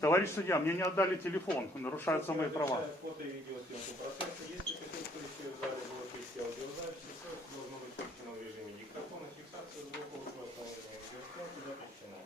Товарищ судья, мне не отдали телефон, нарушаются мои права. Фото и видеосъемку процесса. Если присутствующие в зале будут вести аудиозаписи, все должно быть включено в режиме диктофона. Фиксация звука установления видеосъемки запрещена.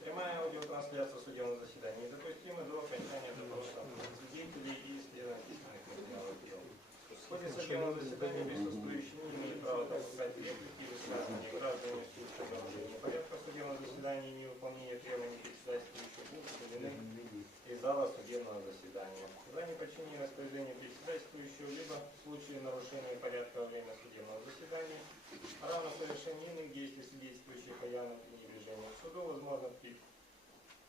Прямая аудиотрансляция судебного заседания недопустима до окончания допроса свидетелей и следовательных материалов дела. В ходе судебного заседания присутствующие не имеют права допускать реплики и высказывания граждан, несущих нарушение порядка судебного заседания и невыполнение требований председательствующих будут удалены из зала судебного заседания. За неподчинение распоряжения председательствующего, либо в случае нарушения порядка во время судебного заседания, равно совершению иных действий, свидетельствующих о явном пренебрежении к суду, возможно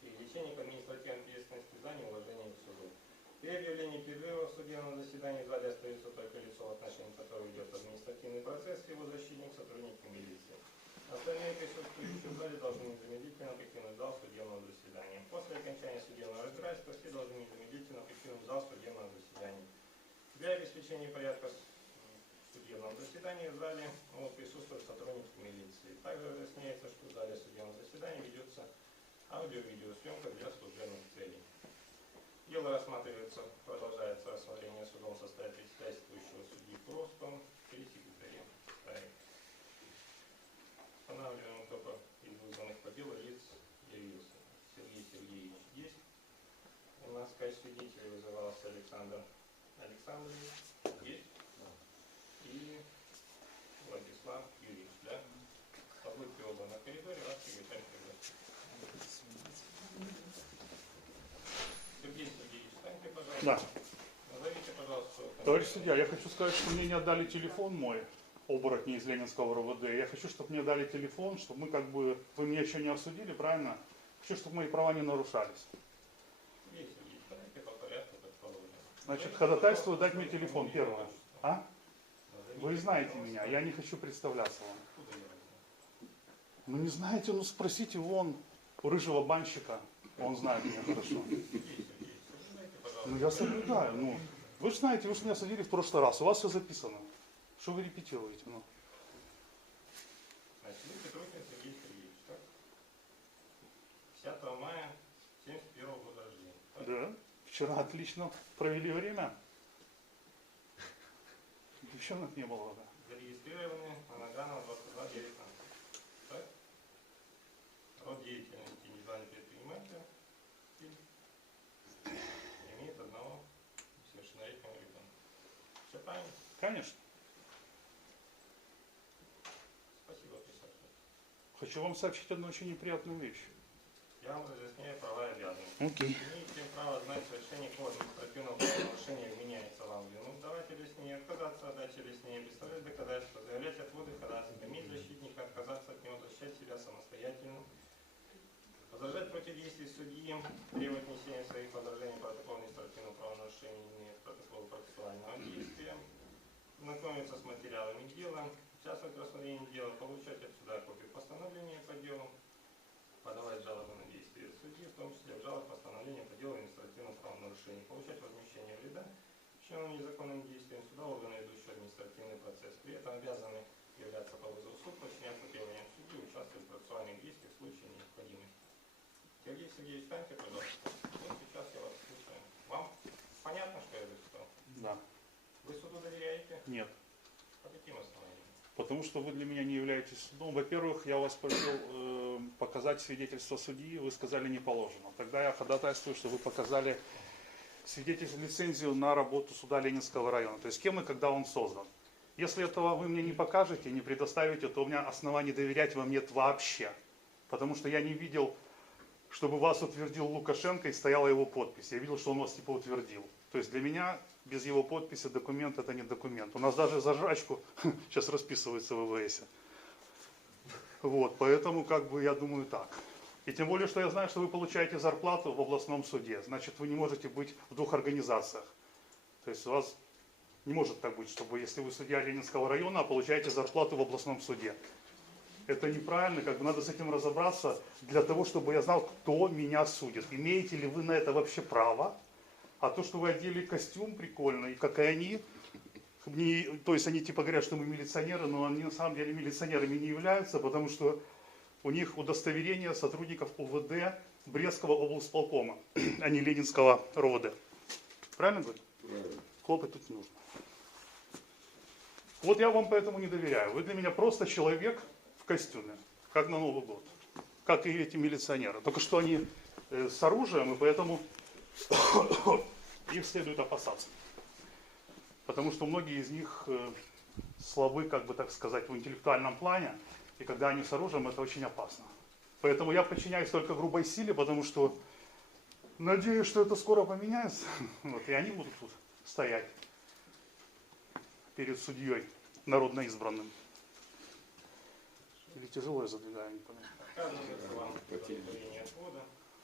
привлечение к административной ответственности за неуважение к суду. При объявлении перерыва в судебном заседании в зале остается только лицо, в отношении которого идет административный процесс, его защитник, сотрудники милиции. Остальные присутствующие в зале должны незамедлительно покинуть зал судебного заседания. После окончания судебного разбирательства все должны незамедлительно покинуть зал судебного заседания. Для обеспечения порядка в судебном заседании в зале могут присутствовать сотрудники милиции. Также разъясняется, что в зале судебного заседания ведется аудио-видеосъемка для служебных целей. Дело рассматривается, продолжается рассмотрение судом в составе председательствующего судьи Простом при секретаре. Устанавливаем только из вызванных по делу лиц явился Сергей Сергеевич есть. У нас в качестве свидетеля вызывался Александр Александрович есть. И Владислав Юрьевич, да? Побудьте оба на коридоре, вас секретарь пригласит. Сергей Сергеевич, встаньте, пожалуйста. Да. Назовите, пожалуйста. Товарищ судья, я хочу сказать, что мне не отдали телефон мой, оборотни из Ленинского РОВД. Я хочу, чтобы мне дали телефон, чтобы мы вы меня еще не осудили, правильно? Хочу, чтобы мои права не нарушались. Сергей Сергеевич, давайте по порядку, как положено. Значит, ходатайствую дать мне телефон первое. А? Вы знаете меня, я не хочу представляться вам. Ну не знаете, ну спросите вон у рыжего банщика, он знает меня хорошо. Ну я соблюдаю, ну. Вы же знаете, вы же меня садили в прошлый раз, у вас все записано. Что вы репетируете? Ну? Значит, вы Петрухин Сергей Сергеевич, так? 10 мая 1971 года рождения. Так? Да. Вчера отлично провели время. Девчонок не было. Да. Зарегистрированы на Наганова 22-19. Так? Род деятельности индивидуальный предприниматель имеет одного совершеннолетнего ребенка. Все правильно? Конечно. Спасибо, присаживайтесь. Хочу вам сообщить одну очень неприятную вещь. Я вам разъясняю права и обязанности. Окей. Имеете право знать совершение какого административного правонарушения вменяется вам в вину, давать объяснение, отказаться от дачи объяснения, представлять доказательства, заявлять отводы ходатайства, иметь защитника, отказаться от него, защищать себя самостоятельно, возражать против действий судьи, требовать внесения своих возражений в протокол административного правонарушения, имеет протокол процессуального действия, знакомиться с материалами дела, участвовать в рассмотрении дела, получать от суда копию постановления по делу, подавать жалобы на действия судьи, в том числе в жалобах постановления по делу административного правонарушения, получать возмещение вреда, причиненного незаконным действием суда, органы, ведущие административный процесс. При этом обязаны являться по вызову в суд, подчиняться требованиям судьи, участвовать в процессуальных действиях в случае необходимости. Сергей Сергеевич, встаньте, пожалуйста. Вот сейчас я вас слушаю. Вам понятно, что я зачитал? Да. Вы суду доверяете? Нет. По каким основаниям? Потому что вы для меня не являетесь судом. Во-первых, я вас просил показать свидетельство судьи, вы сказали не положено. Тогда я ходатайствую, что вы показали свидетельство, лицензию на работу суда Ленинского района. То есть кем и когда он создан. Если этого вы мне не покажете, не предоставите, то у меня оснований доверять вам нет вообще. Потому что я не видел, чтобы вас утвердил Лукашенко и стояла его подпись. Я видел, что он вас типа утвердил. То есть для меня без его подписи документ это не документ. У нас даже за жрачку сейчас расписывается в ВВС. Вот, поэтому как бы я думаю так. И тем более, что я знаю, что вы получаете зарплату в областном суде. Значит, вы не можете быть в двух организациях. То есть у вас не может так быть, чтобы если вы судья Ленинского района, а получаете зарплату в областном суде. Это неправильно, как бы надо с этим разобраться для того, чтобы я знал, кто меня судит. Имеете ли вы на это вообще право? А то, что вы одели костюм прикольный, как и они, то есть они типа говорят, что мы милиционеры, но они на самом деле милиционерами не являются, потому что у них удостоверение сотрудников УВД Брестского облсполкома, а не Ленинского РОВД. Правильно говорю? Правильно. Хлопать тут не нужно. Вот я вам поэтому не доверяю. Вы для меня просто человек в костюме, как на Новый год. Как и эти милиционеры. Только что они с оружием, и поэтому их следует опасаться. Потому что многие из них слабы, как бы так сказать, в интеллектуальном плане. И когда они с оружием, это очень опасно. Поэтому я подчиняюсь только грубой силе, потому что надеюсь, что это скоро поменяется. Вот, и они будут тут стоять перед судьей народно избранным. Или тяжело я задвигаю, не понимаю. Отказывается вам в удовлетворении отвода.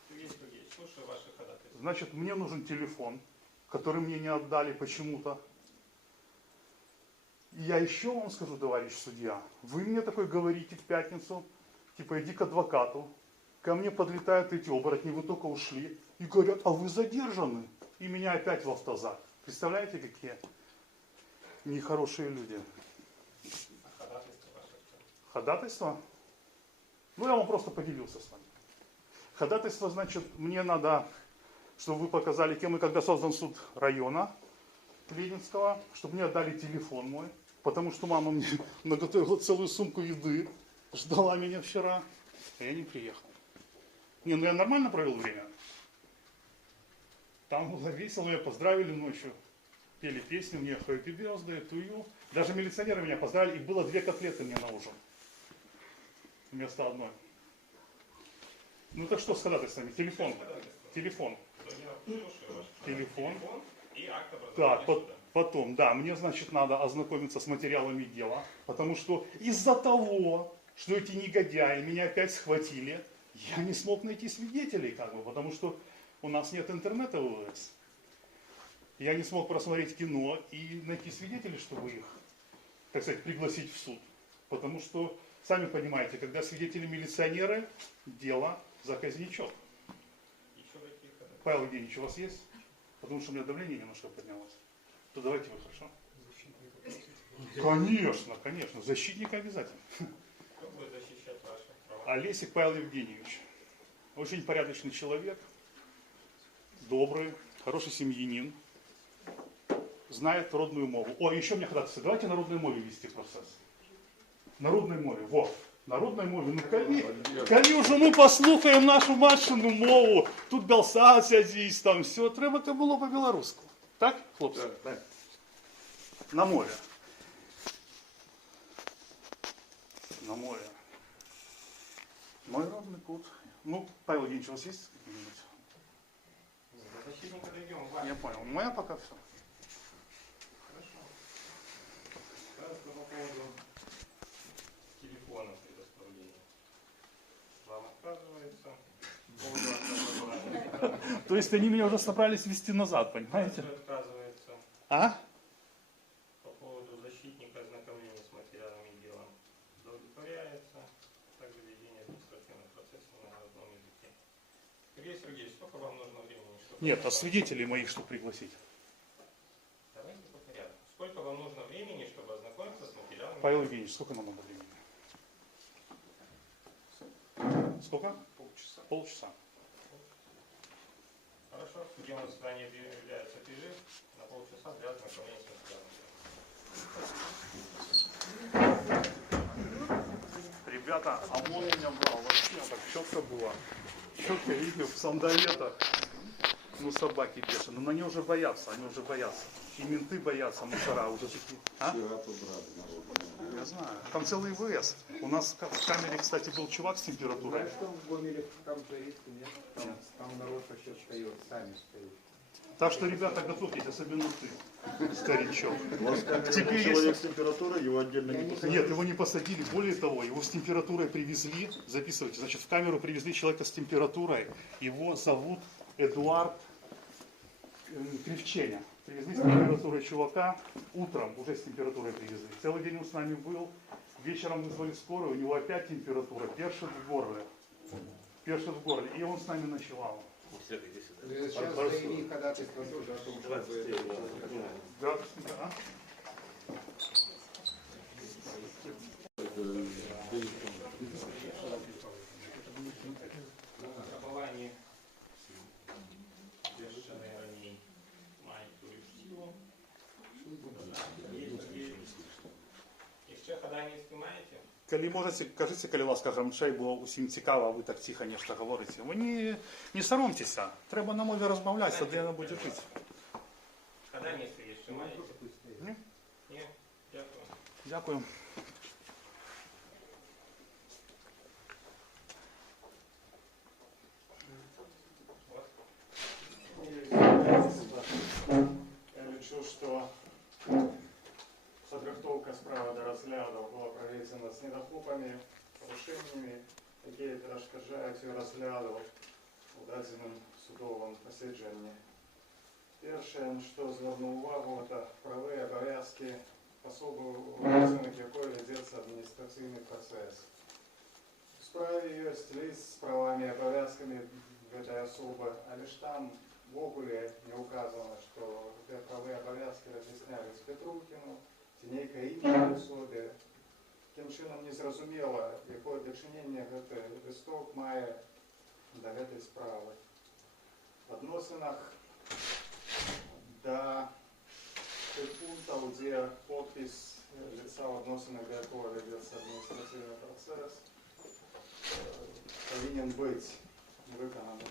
Сергей Сергеевич, слушаю ваши ходатайства. Значит, мне нужен телефон, который мне не отдали почему-то. И я еще вам скажу, товарищ судья, вы мне такой говорите в пятницу, типа иди к адвокату, ко мне подлетают эти оборотни, вы только ушли, и говорят, а вы задержаны. И меня опять в автозак. Представляете, какие нехорошие люди. А ходатайство ваше что? Ходатайство? Ну, я вам просто поделился с вами. Ходатайство, значит, мне надо, чтобы вы показали, кем и когда создан суд района Ленинского, чтобы мне отдали телефон мой, потому что мама мне наготовила целую сумку еды, ждала меня вчера, а я не приехал. Не, ну я нормально провел время. Там было весело, меня поздравили ночью, пели песни мне Happy Birthday to you. Даже милиционеры меня поздравили, и было 2 котлеты мне на ужин. Вместо одной. Ну так что с ходатайствами? Телефон. Телефон. Слушаю ваше. Телефон. И акт образования Так, суда. потом, да, мне, значит, надо ознакомиться с материалами дела, потому что из-за того, что эти негодяи меня опять схватили, я не смог найти свидетелей, как бы, потому что у нас нет интернета в ОС. Я не смог просмотреть кино и найти свидетелей, чтобы их, так сказать, пригласить в суд. Потому что, сами понимаете, когда свидетели милиционеры, дело заказничок. Еще какие ходатайства? Павел Евгеньевич, у вас есть? Потому что у меня давление немножко поднялось. То давайте вы, хорошо? Конечно, конечно. Защитник обязательно. Кто будет защищать ваши права? Олесик Павел Евгеньевич. Очень порядочный человек. Добрый, хороший семьянин. Знает родную мову. О, еще мне ходатайство. Давайте на родной мове вести процесс. На родной мове. Вот. На родной мове. Ну, коли уже мы послухаем нашу матчину мову, тут белсаться здесь, там все, треба то було по-білоруську. Так, хлопці? Так. На море. На море. Мой родный кут. Ну, Павел Евгеньевич, у вас есть какие-нибудь? До защитника дойдем. Я понял. Моя пока все. Хорошо. Сейчас по поводу телефона предоставления. Вам отказывается. По поводу акта образования. То есть они меня уже собрались вести назад, понимаете? Также отказывается. А? По поводу защитника ознакомления с материалами дела. Удовлетворяется. Также ведение административных процессов на родном языке. Сергей Сергеевич, сколько вам нужно времени, чтобы... Нет, а свидетелей моих что пригласить? Давайте по порядку. Сколько вам нужно времени, чтобы ознакомиться с материалами? Павел Евгеньевич, сколько нам надо времени? Сколько? Полчаса. Полчаса. Хорошо. Судебное заседание объявляется перерыв на полчаса для ознакомления с материалами. Ребята, ОМОН меня брал вообще, так четко было. Четко видно в сандалетах. Ну, собаки бешеные. Но они уже боятся, они уже боятся. И менты боятся, мусора уже такие. А? Вчера побрали народ. Я знаю. Там целый ВС. У нас в камере, кстати, был чувак с температурой. Знаешь, что в Гомеле там творится, нет? Там народ вообще встает, сами встают. Так что, ребята, готовьтесь, особенно ты, старичок. У вас камера, Тебе человек есть- с температурой, его отдельно не посадили. Нет, его не посадили. Более того, его с температурой привезли. Записывайте. Значит, в камеру привезли человека с температурой. Его зовут Эдуард Кривченя. Привезли с температурой чувака. Утром уже с температурой привезли. Целый день он с нами был. Вечером вызвали скорую. У него опять температура. Першит в горле. Першит в горле. И он с нами ночевал. Сейчас заяви ходатайство суда о том, чтобы... Да, да. Рабование Коли можете, кажіть, коли ласка громчей, бо усім цікаво, а ви так тихо нечто говорите. Ви не соромтеся, треба на мові розмовляти, тоді вона буде жити. Когда место есть, что маете? Ні? Нет? Дякую. Дякую. Я лічу, що підготовка справи до розгляду була проведена з недохопами, порушеннями, які перешкоджають її розгляду у даденому судовому посідженні. Перше, що звернув увагу, це правові обов'язки особи, у відносинах якої ведеться адміністраційний процес. В справі є лист з правами і обов'язками этой особи, а лише там в ogóle не указано, що ці правові обов'язки роз'яснялись Петрухіну, ці некої іншій особі. Тим чином не зрозуміло, яке дочинення цей листок має до цієї справи. В відносинах до пункту, де подпись лица, в відносинах до якого ведеться адміністративний процес, повинен бути виконаний.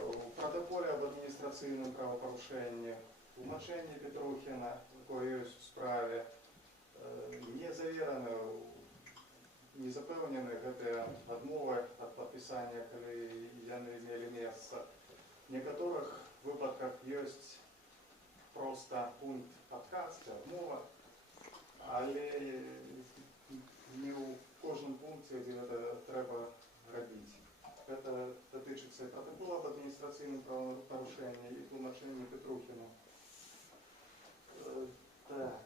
У протоколі об адміністративному правопорушенні, в тлумаченні Петрухіна, яке є в справі, не завірено, не запевнені ці відмови від підписання, коли вони мали місце. В некоторых випадках є просто пункт отказ, відмова, але не у кожному пункті, де це треба робити. Это дотичиться і протокола об адміністративному правопорушенні і тлумаченні Петрухіну. Так.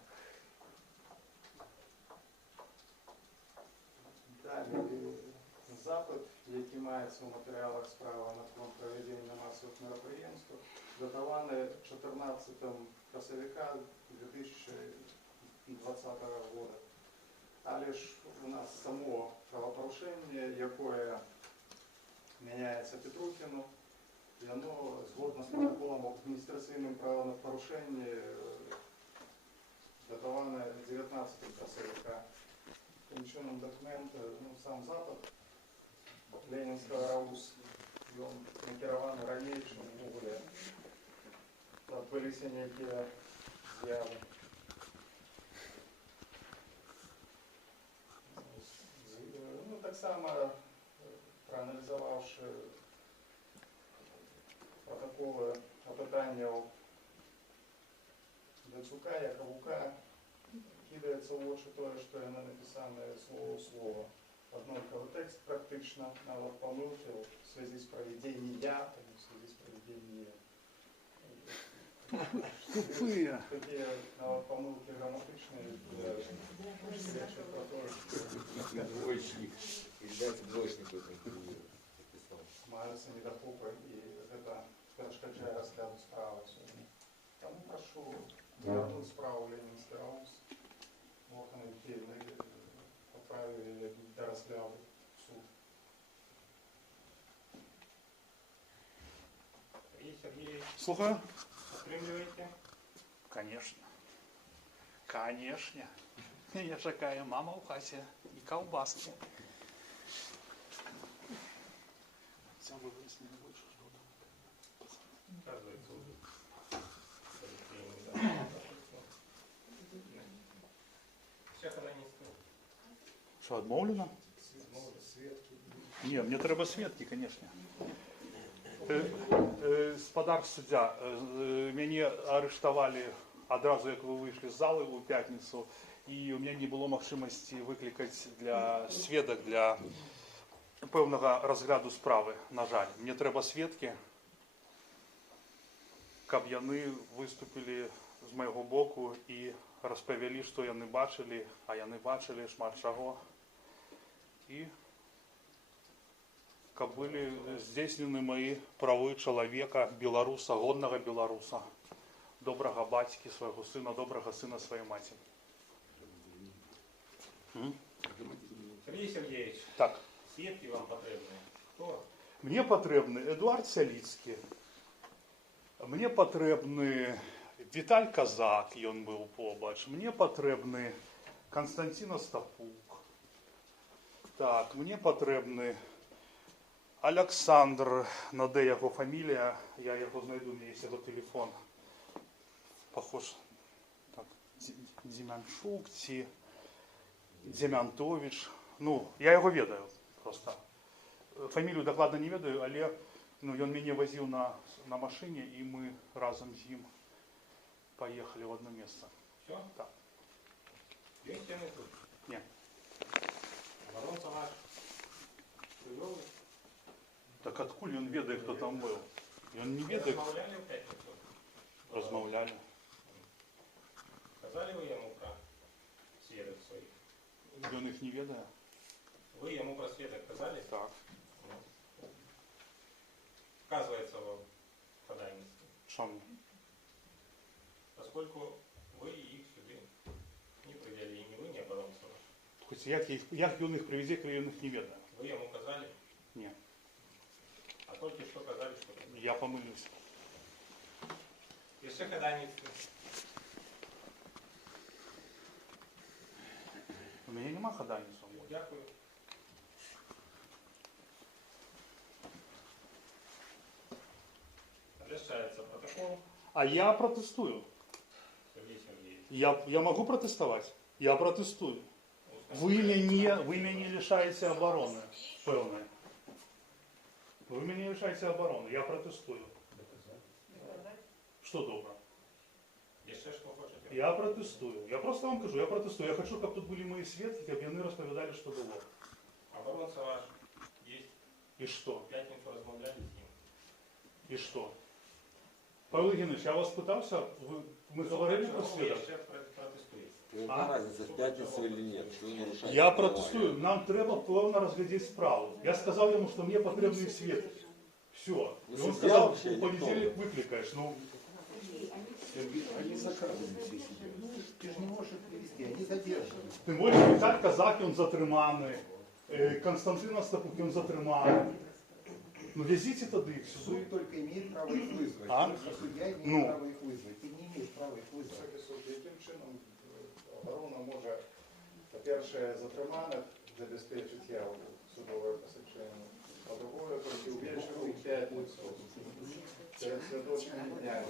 Далі запит, який мається у матеріалах справи на фонд проведення масових мероприємств, датований 14 косовика 2020 року. Але ж у нас само правопорушення, яке міняється Петрухіну, і воно згодно з протоколом об адміністративному правопорушенні датоване 19 косовика. Тим чином документ, сам запит Ленінського РАУС, він накерований раніше, в ogóle відбулися які з'яви. Так само, проаналізувавши протоколи опитання Дацюка, Яковука, кидається в очі те, що воно написане слово в слово. Однаковый текст практично, а вот помылки в связи с проведением, а не в связи с проведением. Тупые. Такие помылки грамматичные, свидетельствуют про то, что Двоечник. Является двоечником. маются недохопы, и это перешкоджает розгляду справи сьогодні. Тому прошу вернуть справу Ленінський РАУС, органи, які отправили для розгляду в суд. Сергій Сергійович, Слухаю? підтримуєте? Конечно. Конечно. Я такая мама в хаті і колбаски. Хотя бы выяснили больше что-то. Оказується, уже. Ще хранительство. Що, відмовлено? Ні, мені треба свідки, звісно. Господар суддя, мене арештували одразу, як ви вийшли з зали у п'ятницю, і у мене не було можливості викликати для свідок для певного розгляду справи, на жаль. Мені треба свідки, щоб вони виступили з мого боку і розповіли, що вони бачили, а вони бачили шмат чого. І щоб були здійснені мої прави чоловіка, білоруса, годного білоруса, доброго батьки свого сина, доброго сина своєї матері. Сергій Сергійович, Так. свідки вам потрібні? Хто? Мені потрібний Едуард Сяліцький, мені потрібний Віталь Козак, він був побач, мені потрібний Константин Остапук, Так, мені потрібний Олександр, на Д його фамілія, я його знайду, у мене є його телефон. Похож, так, Дем'янчук, Дем'янтович. Ну, я його ведаю просто. Фамілію докладно не ведаю, але ну, він мене возив на машині, і ми разом з ним поїхали в одне місце. Все? Так. Есть тяны тут? Нет. Воронца ваш? Чудовый? Так откуда він ведає, хто там був? Він не Вы ведає. размовляли в пятницу? Розмовляли. Сказали вы ему про сведок своих? Він їх не ведає. Вы ему про сведок сказали? Так. Ну. Оказывается, в ходайности. Що мені? Поскольку вы их сюда не привели, и ни вы, ни оборонца ваш. Хоч як він їх привезе, коли він їх не ведає? Вы ему сказали? Ні. А только что сказали, что Я помилився. Еще ходайности. У мене нема ходайництва. Дякую. Решается протокол. А я протестую. Сергей Сергеевич. Я можу протестувати? Я протестую. Ви мене лишаєте оборони певної. Ви мене лишаєте оборони. Я протестую. Що добре? Еще что хочете? Я протестую. Я просто вам кажу, я протестую. Я хочу, щоб тут були мої свідки, щоб вони розповідали, що було. Оборонца ваш есть. І що? В пятницу размовляли с ним. І що? Павло Євгенович, я вас питався, ми говорили про свідок? Я ще протестую. Какая разница, в пятницу или нет? Что вы нарушаете Я права? протестую, нам треба плавно розглядіти справу. Я сказав йому, що мені потрібні свідки. Все. І він сказав, вообще в понеділок викликаєш. Ну, Они заказывают все себе. Ты же не можешь их привести, они задержаны. тим більше Віталь Казак, він затриманий, Константин Остапук, він затриманий. Ну, везіть тоді їх сюди. Суд только имеет право их вызвать. А? Только судья имеет Ну. право их вызвать. Ты не имеешь права их вызвать. Високий суд, яким чином оборона може, по-перше, затриманих забезпечити явку судове посвідчення, по-друге, протиубежити в п'ятницю перед святочними днями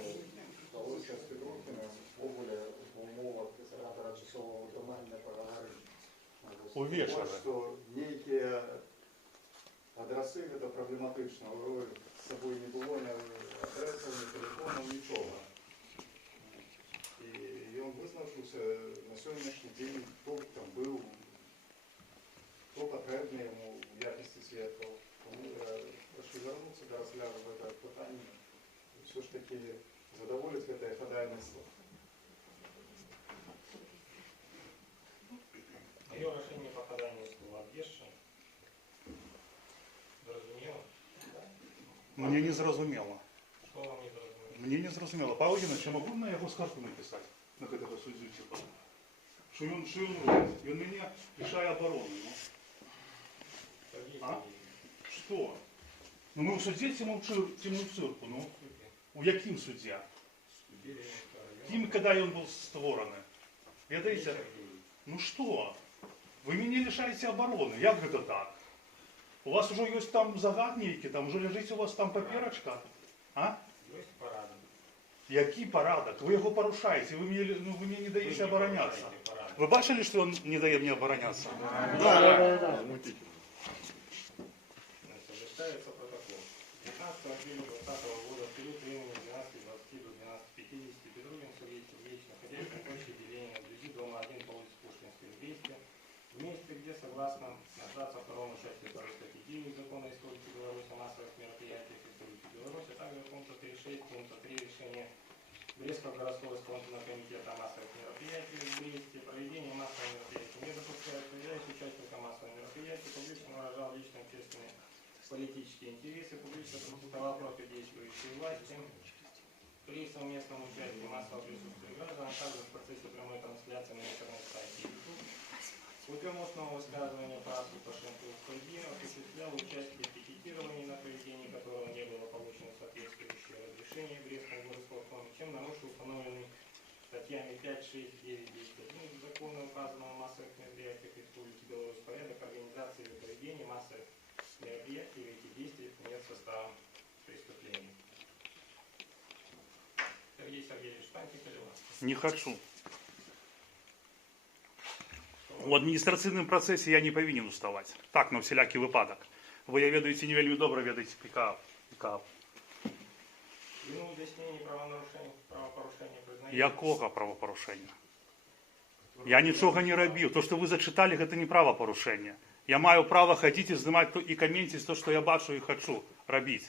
за участь Підрухіна в Оболі в умовах оператора часового тримання поговорити. Увішали. Що деякі адреси це проблематично, ви з собою не було ні адреси, ні телефону, нічого. І він визначився на сьогоднішній день, хто там був, хто потрібний йому в якості свідків. Тому я хочу звернутися до розгляду в це питання і все ж таки задоволити це ходайництво. Мое решение по ходайничеству обвешено. Зрозумело? Мені не зрозуміло. Что вам не зрозумело? Мені не зрозуміло. Павло Євгенович, я можу на його скаргу написати? На цього суддю? Що він робить? Він мене лишає оборони. Ну. Сергей А? Сергеевич. Що? Ну ми в суді тіму цирку. Ну, Судьи. у яким суддя? Беременского района. Тим, коли він був створений. Сергей Видите? Сергеевич. Ну что? Вы меня лишаете обороны. Як это так? У вас уже есть там загадники, там уже лежить у вас там паперочка. А? Есть парады. Який порядок? Ви його порушаєте, ви мені не даєте оборонятися. Парады. Ви бачили, що він не дає мені оборонятися? Совершается протокол. 15 апреля 2020 года в период времени с 12:20 до 12:50 Петрухин Сергей Сергеевич, находясь на площади Ленина, вблизи дома 1 по улице Пушкинской, 200, в месте, где, согласно абзаца 2 части 2 статьи 9 Закона Республики Беларусь о массовых мероприятиях Республики Беларусь, а также пункта 3.6, пункта 3 решения Брестского городского исполнительного комитета о массовых мероприятиях в Бресте, проведение массовых мероприятий не допускается, являясь участником массовых мероприятий, публично выражал лично общественные политические интересы, публично протестовал против действующей власти при совместном участии массового присутствия граждан, а также в процессе прямой трансляции на интернет-сайте YouTube. Путем устного высказывания прав Лукашенко в суде осуществлял участие в пикетировании, на проведение которого не было получено соответствующее разрешение Брестского горосполкома, чем нарушил установленный статьями 5, 6, 9, 10, 1 Закона, указанного о массовых мероприятиях Республики Беларусь, порядок организации и Почитайте, коли ласка. Не хочу. У адміністраційному процесі я не повинен уставати. Так, на всілякий випадок. Ви, я ведаєте, не вельми добре ведаєте ПКАП. Вину в здійсненні правопорушення признаєте? Якого правопорушення? Я нічого не робив. То, що ви зачитали, це не правопорушення. Я маю право ходити, знімати і коментувати те, що я бачу і хочу робити.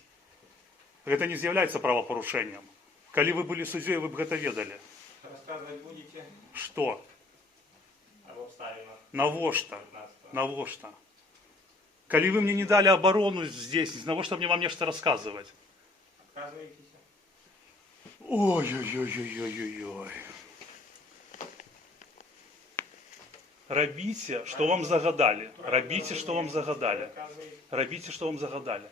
Це не з'являється правопорушенням. Коли ви були суддєю, ви б це ведали. Розказувати будете Що? об обставинах Навошта? 15-го? Навошта? Коли вы мне не дали оборону здесь, навошта мне вам нечто рассказывать? Отказуєтеся? Ой-ой-ой-ой-ой-ой. Робите, что вам загадали. Робите, что вам загадали. Отказуєтеся? Робите, что вам загадали.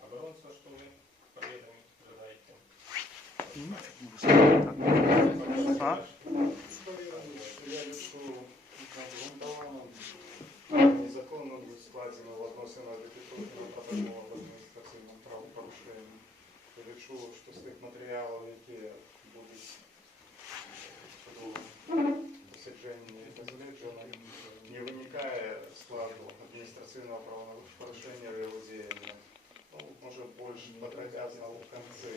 Оборонство, что вы поведомить ожидаете? А? Я лишу обґрунтованим, незаконно складено в відносинах до підписаного протоколу в адміністративному правопорушенні. Я лишу, що з тих матеріалів, які будуть в судовому посадженні досліджено, не виникає складу адміністративного правопорушення в його діянні. Ну, може, більш подробно в кінці.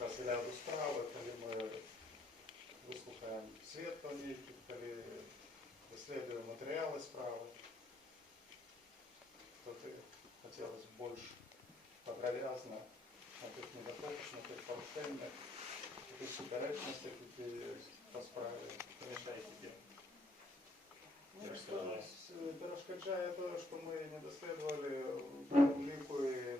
Розгляду справи, коли ми выслушаем свидетелей, коли доследуем материалы справы, то ты хотелось больше подробно на тих недостаточных, на тих порушениях, на тих суперечностях, які по справі. Помешайте дело. Ну, что нас перешкоджає те, що ми не дослідували великої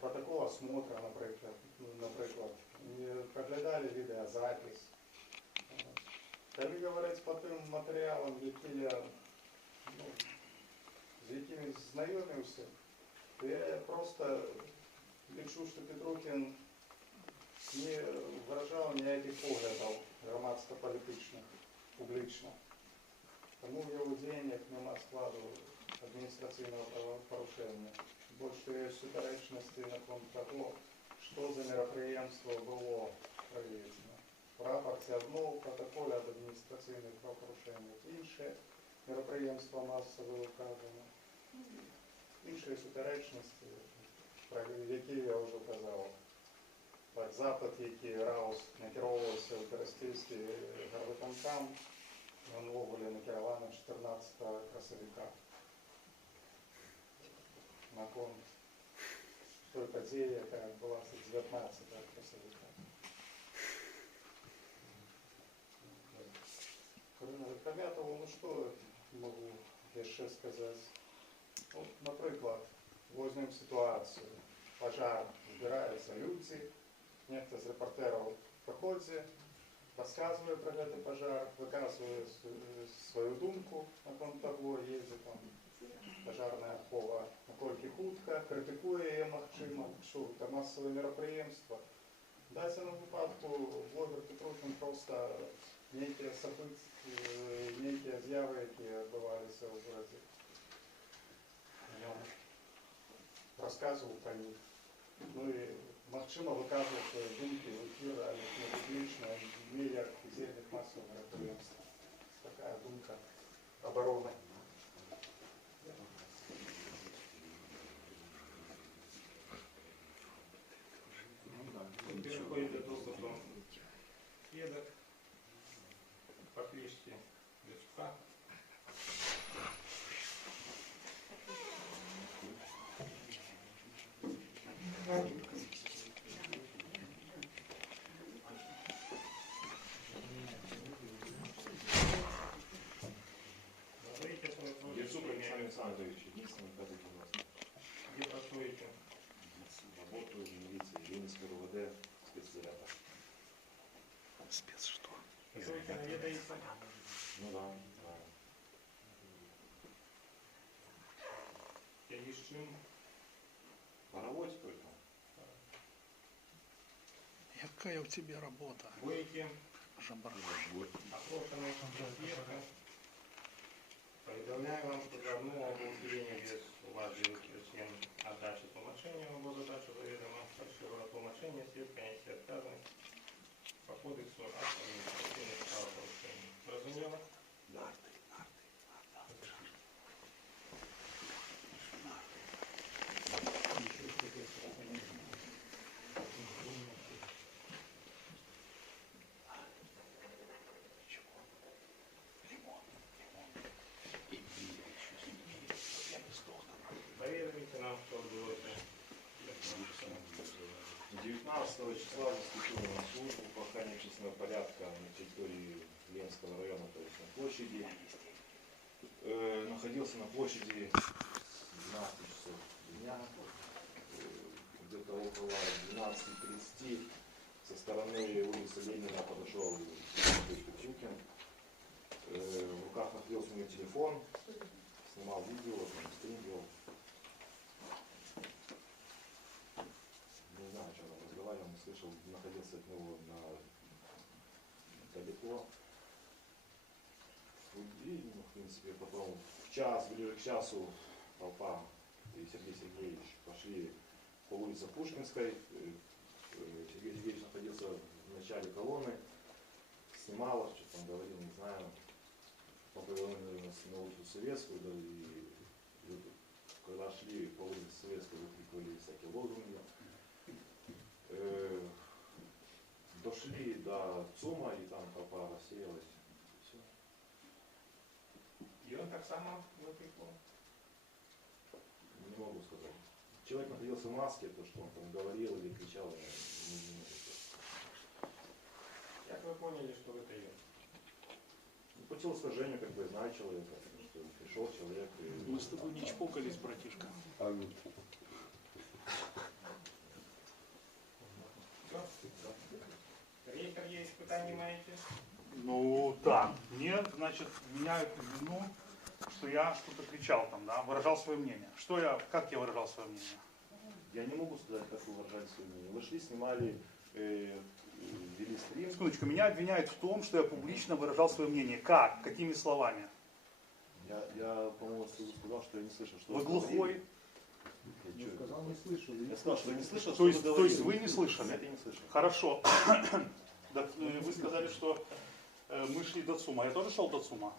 протокол осмотра, наприклад, не проглядали відеозапис. Коли говорити по тим матеріалам, які я, з якими знайомився, то я просто лічу, що Петрухін не виражав ніяких поглядів громадсько-політичних, публічно. Тому в його діяннях нема складу адміністративного правопорушення. Більше є суперечності на того, що за мероприємство було проведено. В рапорті одно, в протоколі об адміністративних правопорушеннях інше, мероприємство масове указано. Інші суперечності, про які я вже казав. Так, запит, який Раус накеровувався в Коростівський горвиконкам, він ввогуле накерував на 14 красовика. На конт той події, яка відбулася 19 красовика. Кроме того, ну що можу я ще сказати? Ну, наприклад, візьмемо ситуацію. Пожар, збираються люди, ніхто з репортерів проходить, розказує про цей пожар, виказує свою думку на конт того, їздить там пожарна охова наскільки хутка, критикує її Махчима, що це масове мероприємство. В даному випадку блогер Петрухін просто некие события, некие з'яви, які відбувалися в городі. Розказував про них. Ну і Махчима виказував свої думки в ефір, а не публічно, в медіях і зірних масових мероприємств. Така думка оборони. Переходит до доступа сведок по кличке Дочка. Назовите свою просьбу. Яцук Александр Александрович, единственный пятый гимнаст. Где працуете? Работаю в милиции, Ленинской РУВД, спецзаряда. Спец что? Працуете на ведаете? Ну да, да. Я есть чем? По работе только. Какая у тебя работа? Будете Жабар. опрошены сведка по Повідомляю вам, що за одну або усилення без уважливих причин отдачи тлумачения або задачу заведомо фальшивого тлумачения свідка несе відказність по кодексу адміністративних правопорушень. Зрозуміло? Поведомите нам, что отбылось. 19 числа заступил на службу по охране общественного порядка на территории Ленского района, то есть на площади. Находился на площади 12 часов дня, где-то около 12:30 со стороны улицы Ленина подошел Кучукин. В руках находился у него телефон, снимал видео, стримил. Не знаю, о чем он разговаривал, не слышал, находился от него далеко. И, ну, в принципе, потом в час, ближе к часу, толпа и Сергей Сергеевич пошли по улице Пушкинской. Сергей Сергеевич находился в начале колонны, снимал, что там говорил, не знаю. Потом повернули нас на улицу Советскую, да, и когда шли по улице Советской, выкрикивали всякие лозунги. Дошли до ЦУМа, и там толпа рассеялась. Все. И он так само выкрикнул. Не могу сказать. Человек находился в маске, то, что он там говорил или кричал, я не могу сказать. Как вы поняли, что это я? Ну, по телосложению, как бы, знаю человека, что пришел человек и... Мы с тобой не чпокались, братишка. Сергей Сергеевич, питання маєте? Ну да, мне, значит, меняют вину, что я что-то кричал там, да, выражал свое мнение. Как я выражал свое мнение? Я не могу сказать, как вы выражали свое мнение. Вы шли, снимали, вели стрим. Секундочку, меня обвиняют в том, что я публично выражал свое мнение. Как? Какими словами? Я по-моему, сказал, что я не слышал, что Вы глухой? Я, чё? Сказал, не слышу. Я сказал, что я не слышал, То есть, что вы то есть говорили. вы не слышали? Нет, я не слышал. Хорошо. Так, вы сказали, что мы шли до ЦУМа. Я тоже шел до ЦУМа?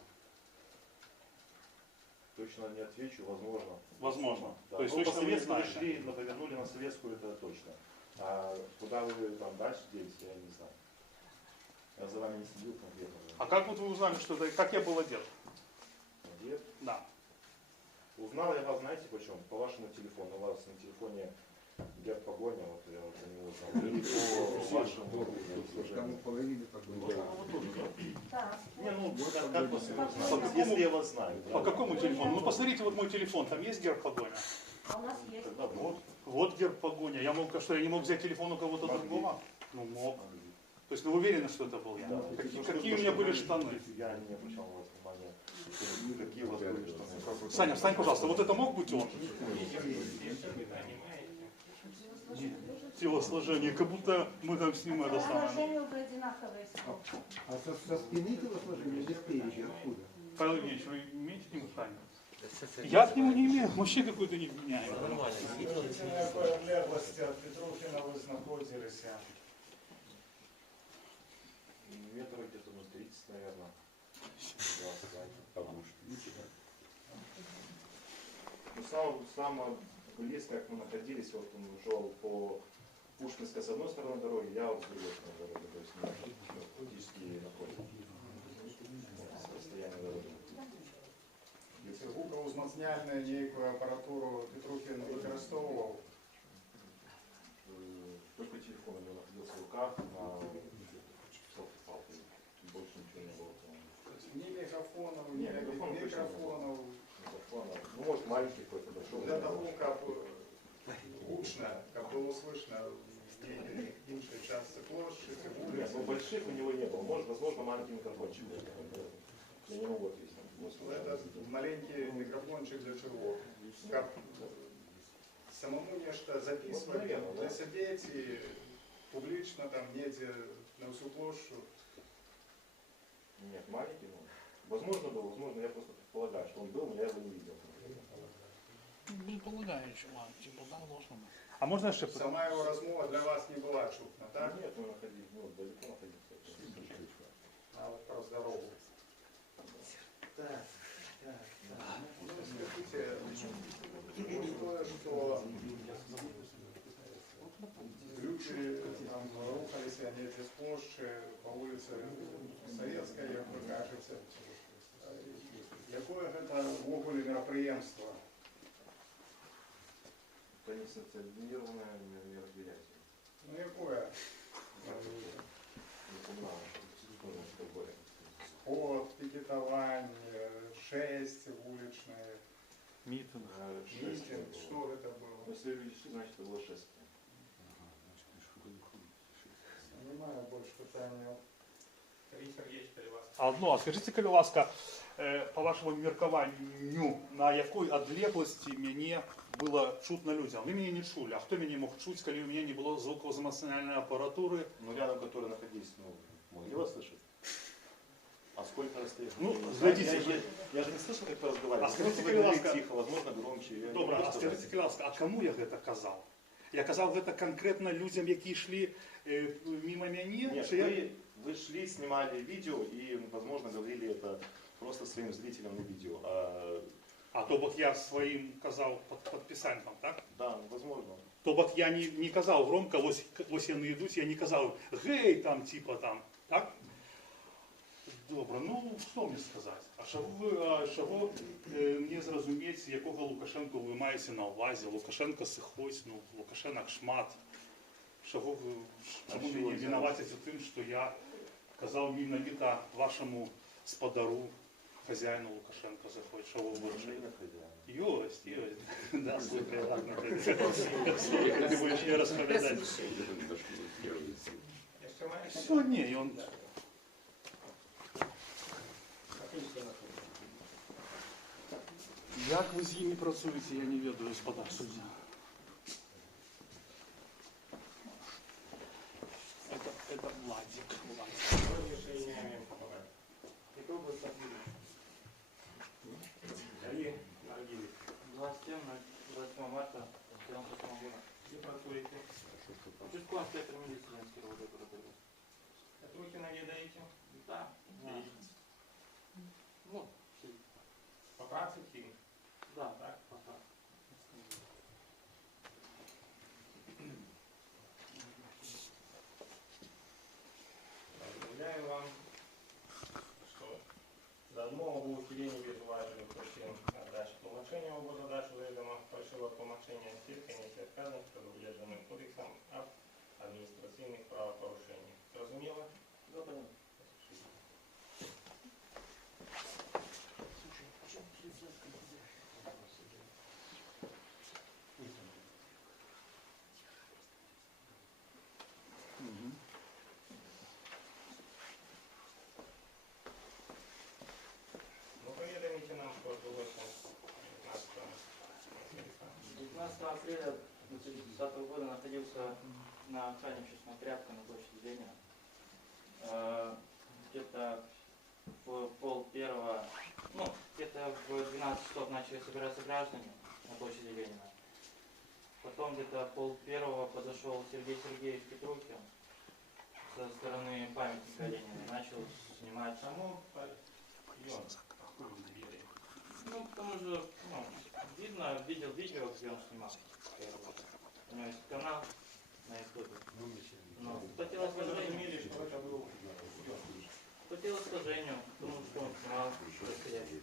Точно не отвечу, возможно. Возможно. Да. То есть Ну, точно по вы не Советской вы знаете? шли, но повернули на Советскую, это точно. А куда вы там дальше делись, я не знаю. Я за вами не следил конкретно. А как вот вы узнали, что это, как я был одет? Где? Да. Узнал я вас, знаете почему? По вашему телефону. У вас на телефоне Герб Погоня, вот я вот по нему узнал. И по вашему Кому служению. половине погоди. Не, ну, как вас По узнал? какому- Если я вас знаю. По да. какому телефону? Ну посмотрите, вот мой телефон, там есть герб погоня? А у нас есть. Тогда вот. Вот герб погоня. Я мог, что я не мог взять телефон у кого-то Могли. другого? Ну мог. То есть, ну вы уверены, что это был я? Да. Какие у меня были штаны? Я не обращал на вас внимания. Какие у вас были штаны? Саня, встань, пожалуйста. Вот это мог быть он? Питання маєте? Телосложение, как будто мы там с ним это самое. Положение уже одинаковое. А со спины телосложения или спереди? Откуда? Павел Евгеньевич, вы имеете к нему Саню? Я к нему не имею, вообще какой-то не меняю. Приблизительная прилеглость от Петрухина вы знаходились. Метров где-то, ну, 30, наверное. 20. Ну, самое близко, как мы находились, вот он шел по Пушкинской с одной стороны дороги, я вот с другой стороны дороги. То есть мы практически находимся. Расстояние дороги. Звукоузмацняльну ніяку апаратуру Петрухін використовував. Только телефон у него находился в руках, на палке. Больше ничего не было. Ні мегафонов, ні Ні, мегафон точно не микрофонов. Микрофона. Ну, может, маленький какой-то дошел. Для того, как гучно, как было слышно в іншій части площади, Нет, вулиці. ну больших у него не было. Может, возможно, маленький микрофончик. Я не могу ответить. Це маленький мікрофончик для чого? Как самому нечто записывать Наверное, для да. себе ці публично там медіа на всю площадь. Нет, маленький, ну. Возможно, был, возможно, я просто предполагаю, что он был, но я его не видел. Не полагаю, що типу, да, должно бути. А можна ще питання? Сама його розмова для вас не була чутна, так? Нет, мы находились, ну, далеко находился. А от про здорову. Ну, скажите, учитывая, что люди там рухались, они без Польши по улице Советской, як ви кажете. Якое гэта ввогуле мерапрыемства? Это не санкционированное мероприятие. Ну якое? Не понимаю, что такое. Сход, пикетование, шествие уличное, Мітинг. митинг, что это было? Если люди шли, значит, это было шествие. Немає більше питання. Сергій Сергійович, перевас. А скажіть, будь ласка, по вашому міркуванню, на якій одлеглості мені було чутно людям? Ви мене не чули, а хто мене мог чути, коли у мене не було звуковозмацинальної апаратури? Ну, рядом, которые находились, ну, могли вас слышать? А сколько расстояние? Ну, я, зайдите. я же не слышал, как вы разговаривали. А скажите, Возможно, вы пожалуйста, говорили тихо, возможно, громче. Я не Добре, могу а сказать. скажіть, будь ласка, а кому я це казав? Я казав це конкретно людям, які йшли мимо мене? Нет, Чи я... вы шли, снимали видео и, возможно, говорили это просто своим зрителям на видео. А то бок я своїм казав підписантам, так? Да, возможно. То бок я не казав громко, ось я не йдусь, я не казав гей, там, типа там, так? Добре, ну що мені сказати? А чого не зрозуміти, якого Лукашенко ви маєте на увазі? Лукашенко сихось, ну, Лукашенко шмат. Чому мені винуватиться тим, що я казав менавіта вашому сподару, хазяїну Лукашенко захоче, що ви вирішили? Юрist, да, слухай, ладно. Слухай, ти будеш не розповідати. Jeszcze маєш? Все, ні, і он... Як ви з ними працюєте, я не ведаю, господа суддя. Это Владик. Сергій Наргілів. 27 марта 1998 года. Ви працюєте? Участковый инспектор милиции Ленинской прокуратуры. Трохи навідаєте? Да. Ну, По праці всім? да, так, пока. Повідомляю вам, що за odmową w uchyleniu wierzywanych причин дачі тлумачення або задачу ведомо фальшивого тлумачення свідка не свідказаних предугледженим кодексом об адміністративних правопорушеннях. Зрозуміло? Да, понятно. Ну, повідомите нам, що відбулося 19 апреля 2010 года находился на охране общественного порядка на площади Ленина. Где-то в пол-первого, ну, где-то в 12 часов начали собираться граждане на площади Ленина. Потом где-то пол-первого подошел Сергей Сергеевич Петрухин со стороны памятника Ленина и начал снимать. Чому Ну, потому что, ну, видел видео, где он снимал. У него есть канал на ютубе. Но по Ви телосложению, зрозуміли, що це був по телосложению, потому что он снимал происходящее.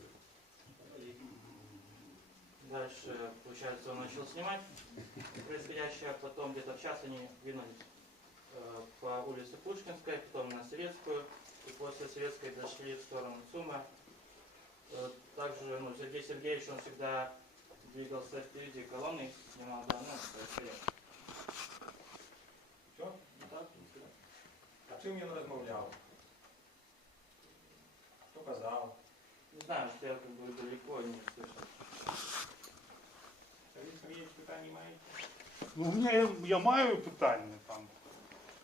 И дальше, получается, он начал снимать происходящее, потом где-то в час они двинулись по улице Пушкинской, потом на Советскую, и после Советской дошли в сторону ЦУМа. Также, ну, Сергей Сергеевич, он всегда двигался впереди колонны, снимал, да, ну, происходящее. Що? Так, А чим він розмовляв? Що казав? не знаю, что я как бы далеко не слышал. Сергій Сергійович питань не маєте? Ну, у мене я маю питання там.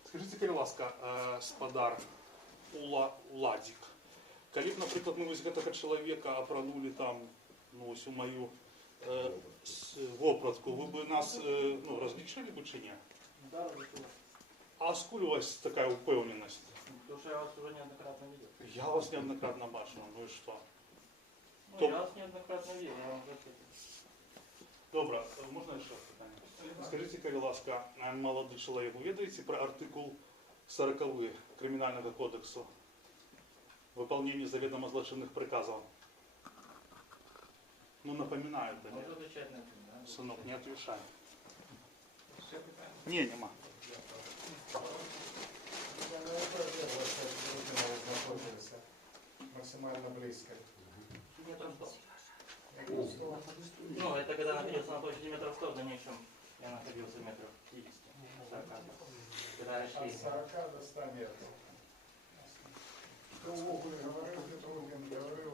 Скажіть, будь ласка, спадар Уладик, Калі б, наприклад, ми ось гэтага чалавека апранули там, ну, усю мою вопратку, вы бы нас ну, различили бы чи ні? Да, разрешил. А скуль у вас така упевненість? Потому что я вас уже неоднократно видел. Я вас неоднократно бачив, ну і що? Ну, Топ. я вас неоднократно видел, я вам уже ответил. Добре, можна ще питання? Скажіть, будь ласка, молодий чоловік, ви ведаєте про артикул 40 Кримінального кодексу? Выполнение заведомо злочинных приказов. Ну, напоминаю, да, Можно отвечать на это, да? сынок, не отвечай. Все питання. Не, нема. Я не оперативно знаходилися максимально близько. Метров 100. Ну, это когда находился на площади метров 100, в дальнейшем я находился метров 50. 40. Когда шли. От 40 до 100 метрів. Хто ввогуле говорив, Петрогін говорив,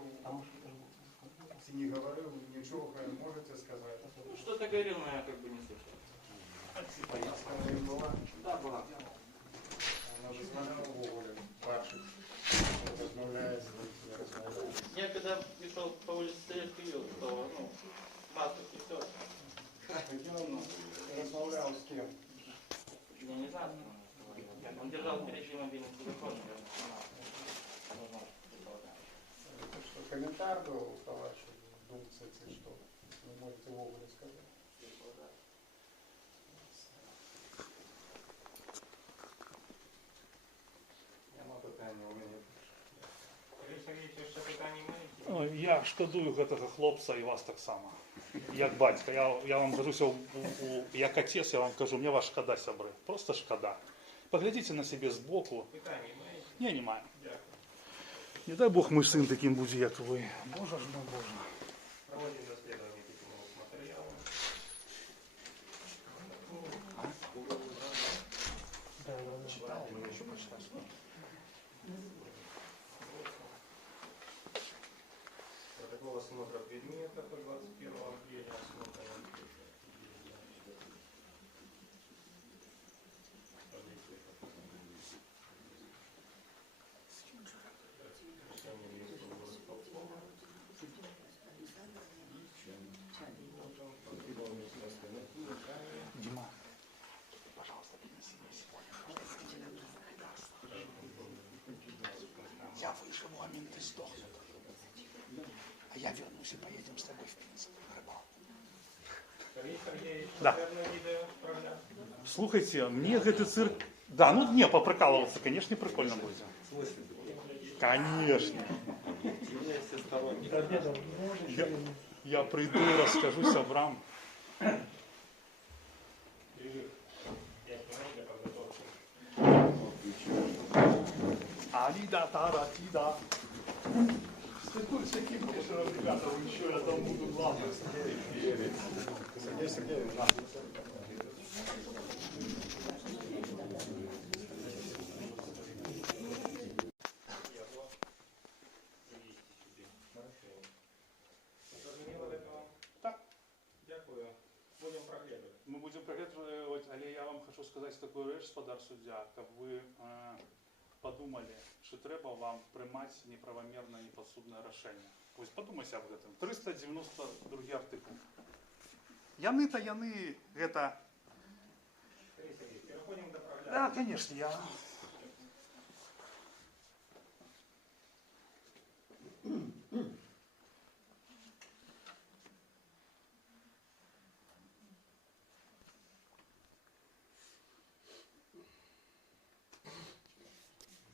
чи не говорив, нічого можете сказати? Ну, что-то говорил, но я как бы не слышал. Поїздка не була, Да, была. вона дозволяла ввогуле бачити, розмовляє з ним, не розмовляє. Я когда пришел по улице Советской, видел, что, ну, маска и все. Він розмовляв з ким? Я не знаю, что он говорил. Он держал перед ним мобильный телефон, я не знал. Возможно, что-то. Так що коментар до вашої думці, це що? Ви можете ввогуле сказати? Нема питання у мене. Сергій Сергійович, ще питання маєте? Ну, я шкодую гэтага хлопца і вас так само. Як батька, я вам кажу, як отець, я вам кажу, мне вас шкода, сябры. Просто шкода. Поглядите на себе збоку. Питання маєте? Не, немає. Дякую. Не дай Бог мой сын таким буде, як ви. Боже ж мой Боже. Проводимо розслідування письмових матеріалів. Читал, мы еще почитаем. Протокол осмотра предметов по 21 апреля. Осмотра. Дима, пожалуйста, принеси мне сегодня. Я выживу, а менты сдохнут. А я вернусь и поедем с тобой в Пинск на рыбалку. Сергій Сергійович, Да. наверное, відео справляв. Слухайте, мне этот цирк... Да, ну не, поприкалываться, конечно, прикольно будет. В смысле? Конечно. У меня все сторонники. Я приду и расскажу сябрам. Як знаєте, підготовки. Алида, тара, тида. Всякие бешеные ребята, вы еще, я там буду главным. Сергій Сергійович, Зрозуміло, Лето? Так. Дякую. Будемо проглядати. Мы будем проглядывать, але я вам хочу сказать такую речь, господар суддя, как вы подумали, що треба вам приймати неправомірне і підсудне рішення. Ось подумайте об этом. 392 артикул. Яны-то, яны, это... Сергій Сергійович, переходимо до прогляду. Да, конечно, я...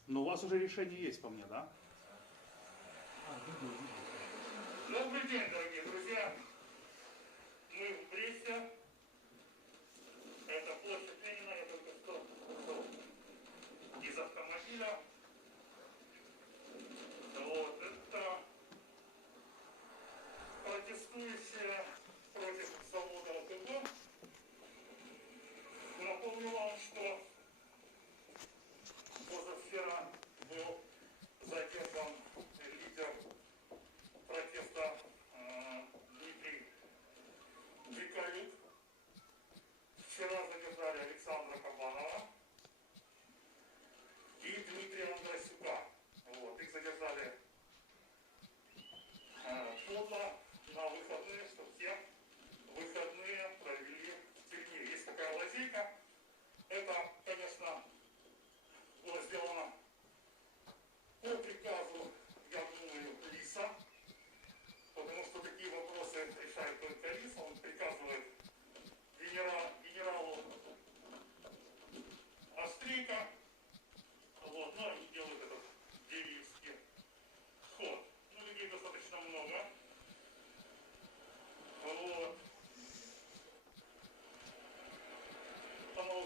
Но у вас уже решение есть по мне, да? Добрый день, дорогие друзья. Мы в Бресте. Это площадь Ленина. Я только что вышел из автомобиля. Вот это протестующие против завода АТБ. Напомню вам, что позавчера был задержан лидер протеста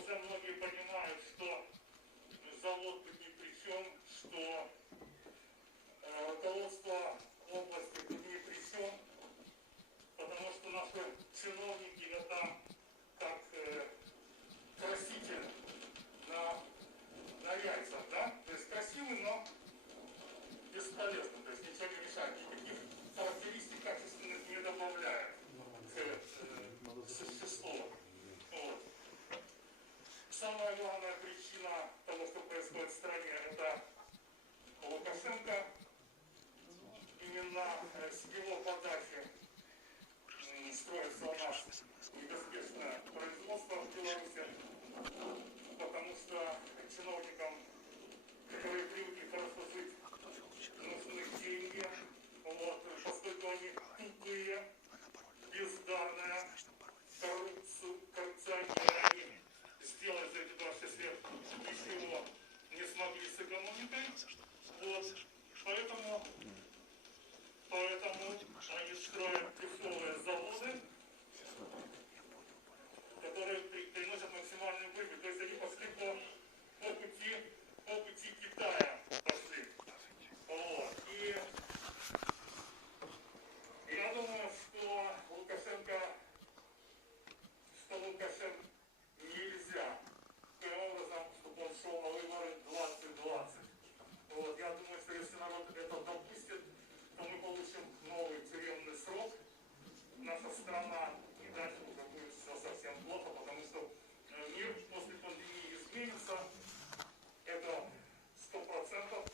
уже многие понимают, что завод тут ни при чем, что руководство области тут ни при чем, потому что наши чиновники это как краситель на яйцах, да? То есть красивый, но бесполезный, то есть ничего не мешает, никаких характеристик качественных не добавляет к существу. Вот. Самая главная причина того, что происходит в стране, это Лукашенко. Именно с его подачи строится у нас небезпечное производство в Беларуси, потому что чиновникам, которые привыкли хорошо жить, нужны деньги, вот, поскольку они тупые, бездарные, коррупционеры, они сделать за эти 26 лет ничего не смогли с экономикой, вот, поэтому они строят дешевые заводы, которые приносят максимальную прибыль. То есть они пошли по пути Китая пошли. Вот. И я думаю, что Лукашенко нельзя таким образом, чтобы он шел на выборы 2020. Вот. Я думаю, что если народ это допустит, то мы получим новый тюремный срок. Наша страна и дальше уже будет все совсем плохо, потому что мир после пандемии изменится. Это 100%.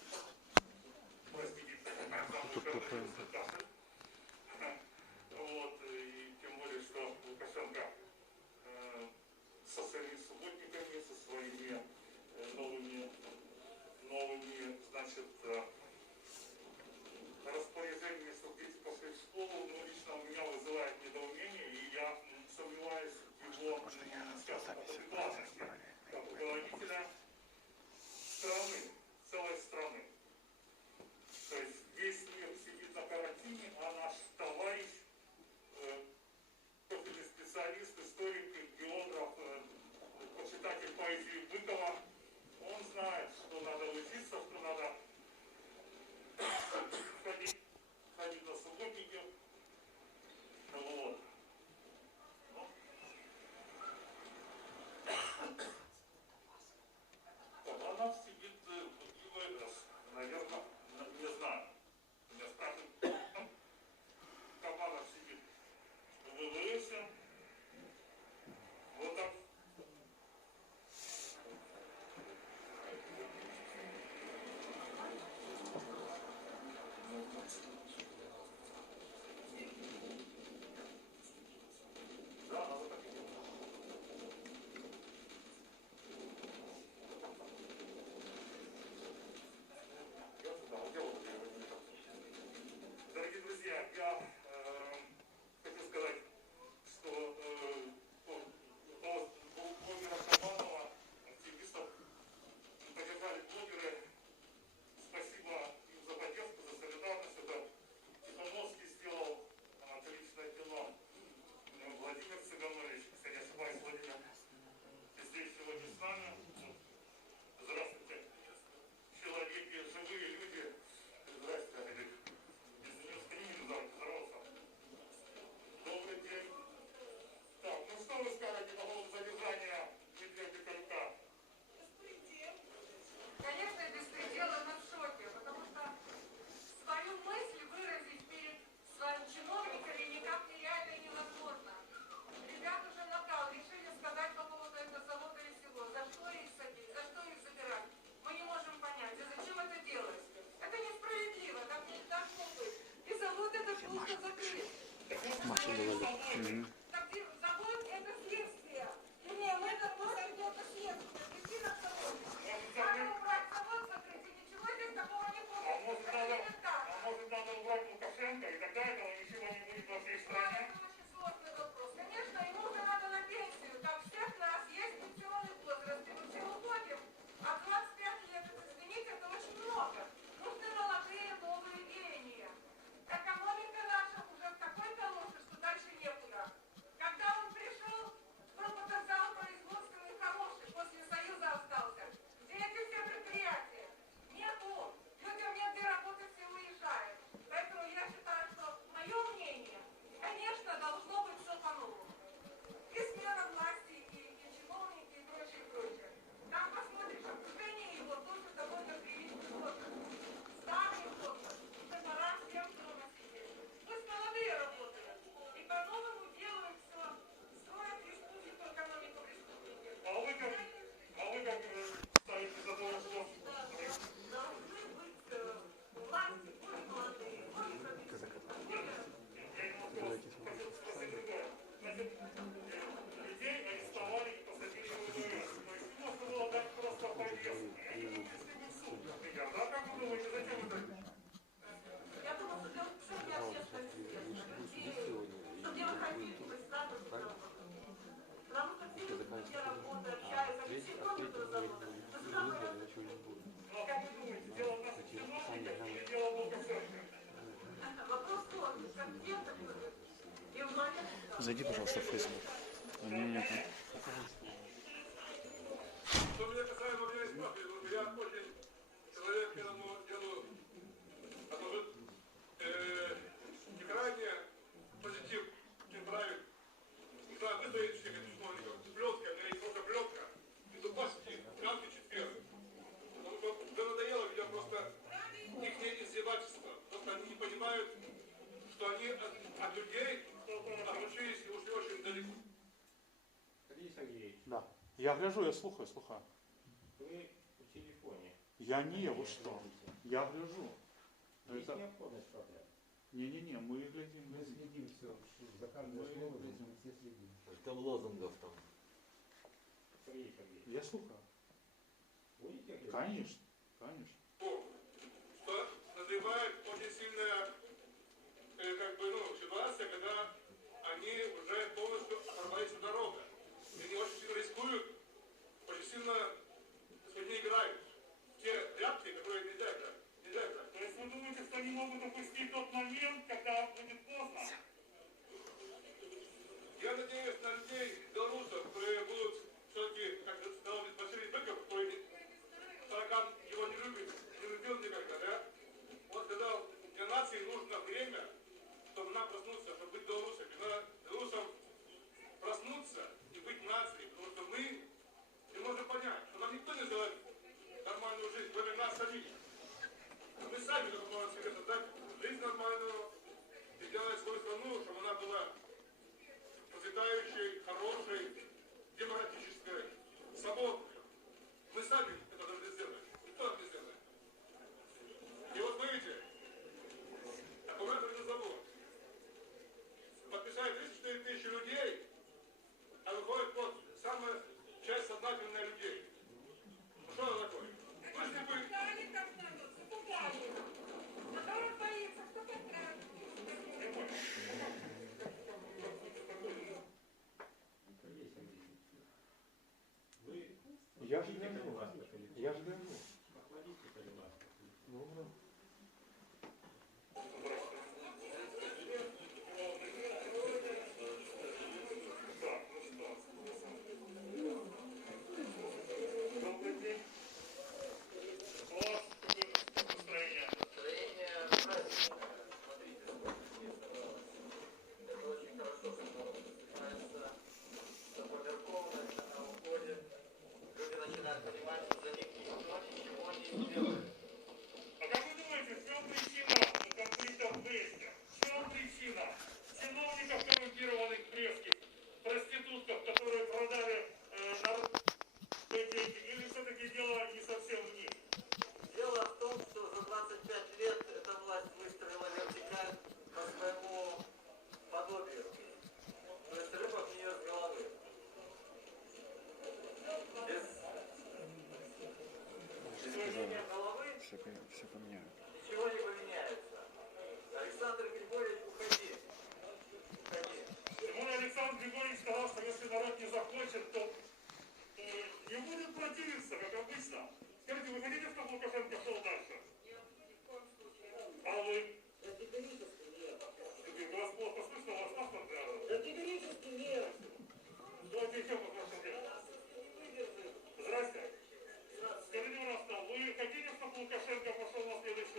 Простите, кашель. Вот, и тем более, что Лукашенко со своими субботниками, со своими новыми, значит, распоряжениями, чтобы дети пошли в школу, но лично у меня вызывает недоумение, и я сомневаюсь в его, скажем так, адекватности, как руководителя страны, целой страны. То есть весь мир сидит на карантине, а наш товарищ, профильный специалист, историк, географ, почитатель поэзии Быкова, он знает, что надо учиться, что надо Зайди, пожалуйста, в Facebook. У меня там. Что меня касаемо меня и спрашивает, я очень человек к этому делу отношусь не крайне позитив, не правильно. Не знаю, вы стоите всех этих чиновников, плетка, у меня есть просто плетка, и дубасите каждый четверг. Потому что уже надоело, я просто их не издевательство. Просто они не понимают, что они от людей отлучились и ушли очень далеко. Сергей Сергеевич, Да. Я гляжу, я слухаю. вы в телефоне. Я не, вы что? Я гляжу. Есть Это... необходимость проблем. Не-не-не, мы глядим. Мы следим все, за каждое Мы слово, видим. мы все следим. Там лозунгов там. Сергей Сергеевич, Я слухаю. будете отвечать? Конечно. Что назревает очень сильная ситуация, когда они уже полностью оторвались от дороги. И они очень сильно рискуют, очень сильно с людьми играют. Те прятки, которые нельзя играть. То есть вы думаете, что они могут упустить тот момент, когда будет поздно? Я надеюсь на людей, белорусов, которые будут все-таки, как сказал Василий Быков, который таракан его не любил никогда, да? Он сказал, для нации нужно время, чтобы нам проснуться, чтобы быть белорусами. Надо белорусам проснуться и быть нацией, потому что мы не можем понять, что нам никто не сделает нормальную жизнь, кроме нас самих. Мы сами только можем себе создать жизнь нормальную и сделать свою страну, чтобы она была процветающей, хорошей, демократической, свободной. Мы сами это должны сделать. Никто нам не сделает. И вот смотрите, аккумуляторный завод подписали 34 тысячи людей, а выходит вот самая часть сознательная людей. Ну что это такое? Если бы... Сергей Сергеевич, вы Я же охладите, гляжу. пожалуйста, телефон. Я же гляжу. Охладите, пожалуйста, телефон. Добре. Добрый день. У вас какое настроение? Настроение праздничное. Смотрите, это очень хорошо, что начинается сопроводкованность на уходе. Люди начинают понимать, что за них никто ничего не сделает. А как вы думаете, в чем причина конфликта в Бресте? В чем причина чиновников коррумпированных брестских, проститутков, которые продали народ деньги? Или все-таки дело не совсем в них? Дело в том, что за 25 лет эта власть выстроила вертикаль по своему подобию. То есть рыба в нее с головы. Без движения головы Все поменяю. ничего не поменяется. Александр Григорьевич, уходи. Уходи. Мой Александр Григорьевич сказал, что если народ не захочет, то не будет противиться, как обычно. Скажите, вы хотите, чтобы Лукашенко шел дальше? А вы? Вас плохо слышно, у вас паспорт рядом? Категорически нет. Давайте еще попросим. Здрасте. Скажите, пожалуйста, вы хотите, чтобы Лукашенко пошел на следующий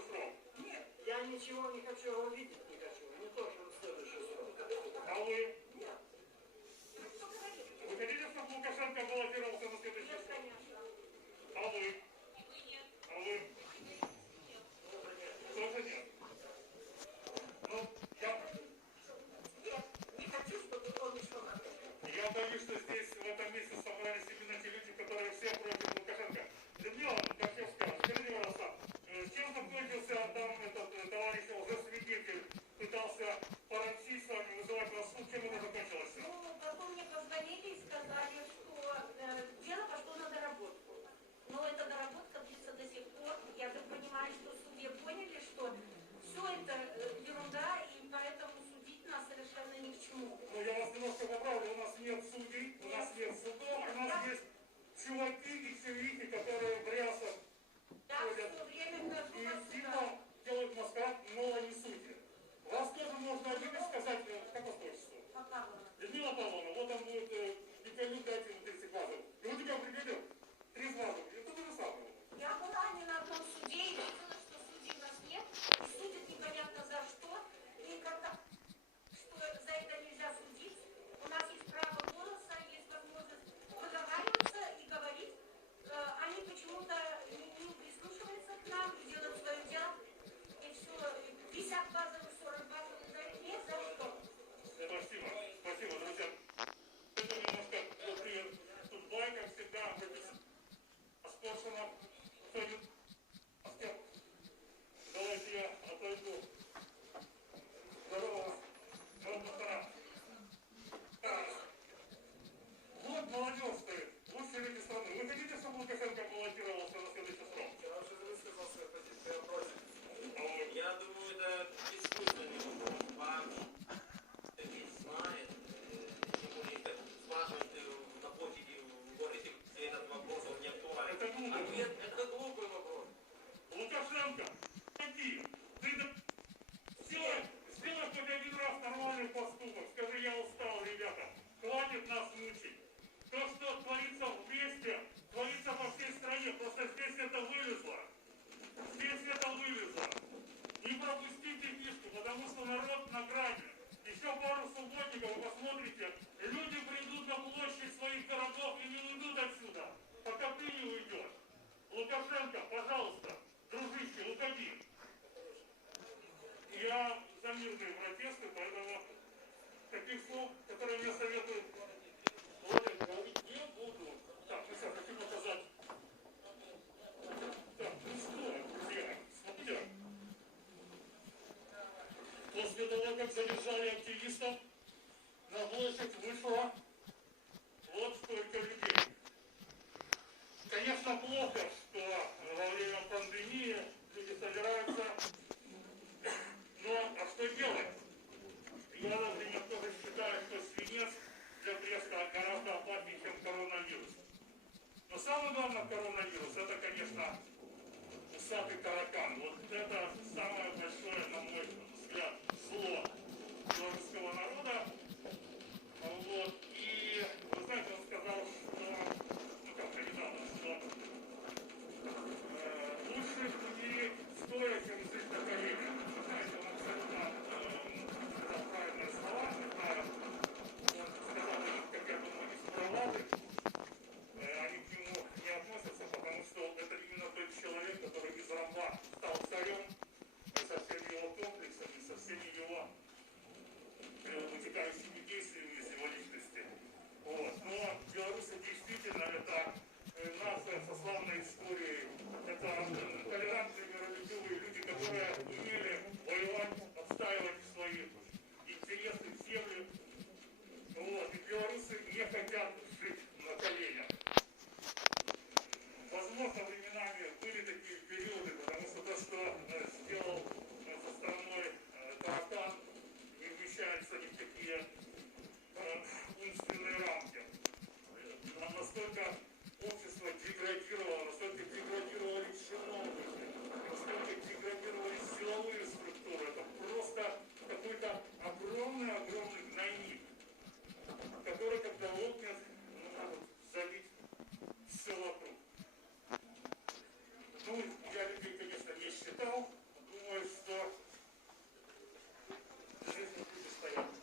как задержали активистов, на площадь вышло вот столько людей. Конечно, плохо, что во время пандемии люди собираются, но а что делать? Я даже немного считаю, что свинец для Бреста гораздо опаснее, чем коронавирус. Но самое главное коронавирус, это, конечно, усатый таракан. Вот это самое большое, на мой взгляд, зло белорусского народа. Вот. И, вы знаете, он сказал, что, ну как-то недавно, что лучше не стоя, чем жить на коленях. Вы знаете, он абсолютно сказал правильные слова. Он сказал, как я думаю, из правды. Они к нему не относятся, потому что это именно тот человек, который из раба стал царем, и со всеми его комплексами, со всеми его вытекающими действиями из его личности. Вот. Но белорусы действительно это нация со славной историей, это толерантные, миролюбивые люди, которые умели воевать, отстаивать свои интересы, земли. Вот. И белорусы не хотят жить на коленях. Возможно, временами были такие периоды, потому что то, что сделал со страной таракан, не вмещается ни в какие умственные рамки. Настолько общество деградировало, настолько деградировали чиновники, настолько деградировали силовые структуры. Это просто какой-то огромный гнойник, который, когда лопнет, может залить все вокруг. Ну, я людей, конечно, не считал. Думаю, что жизнь будет стоять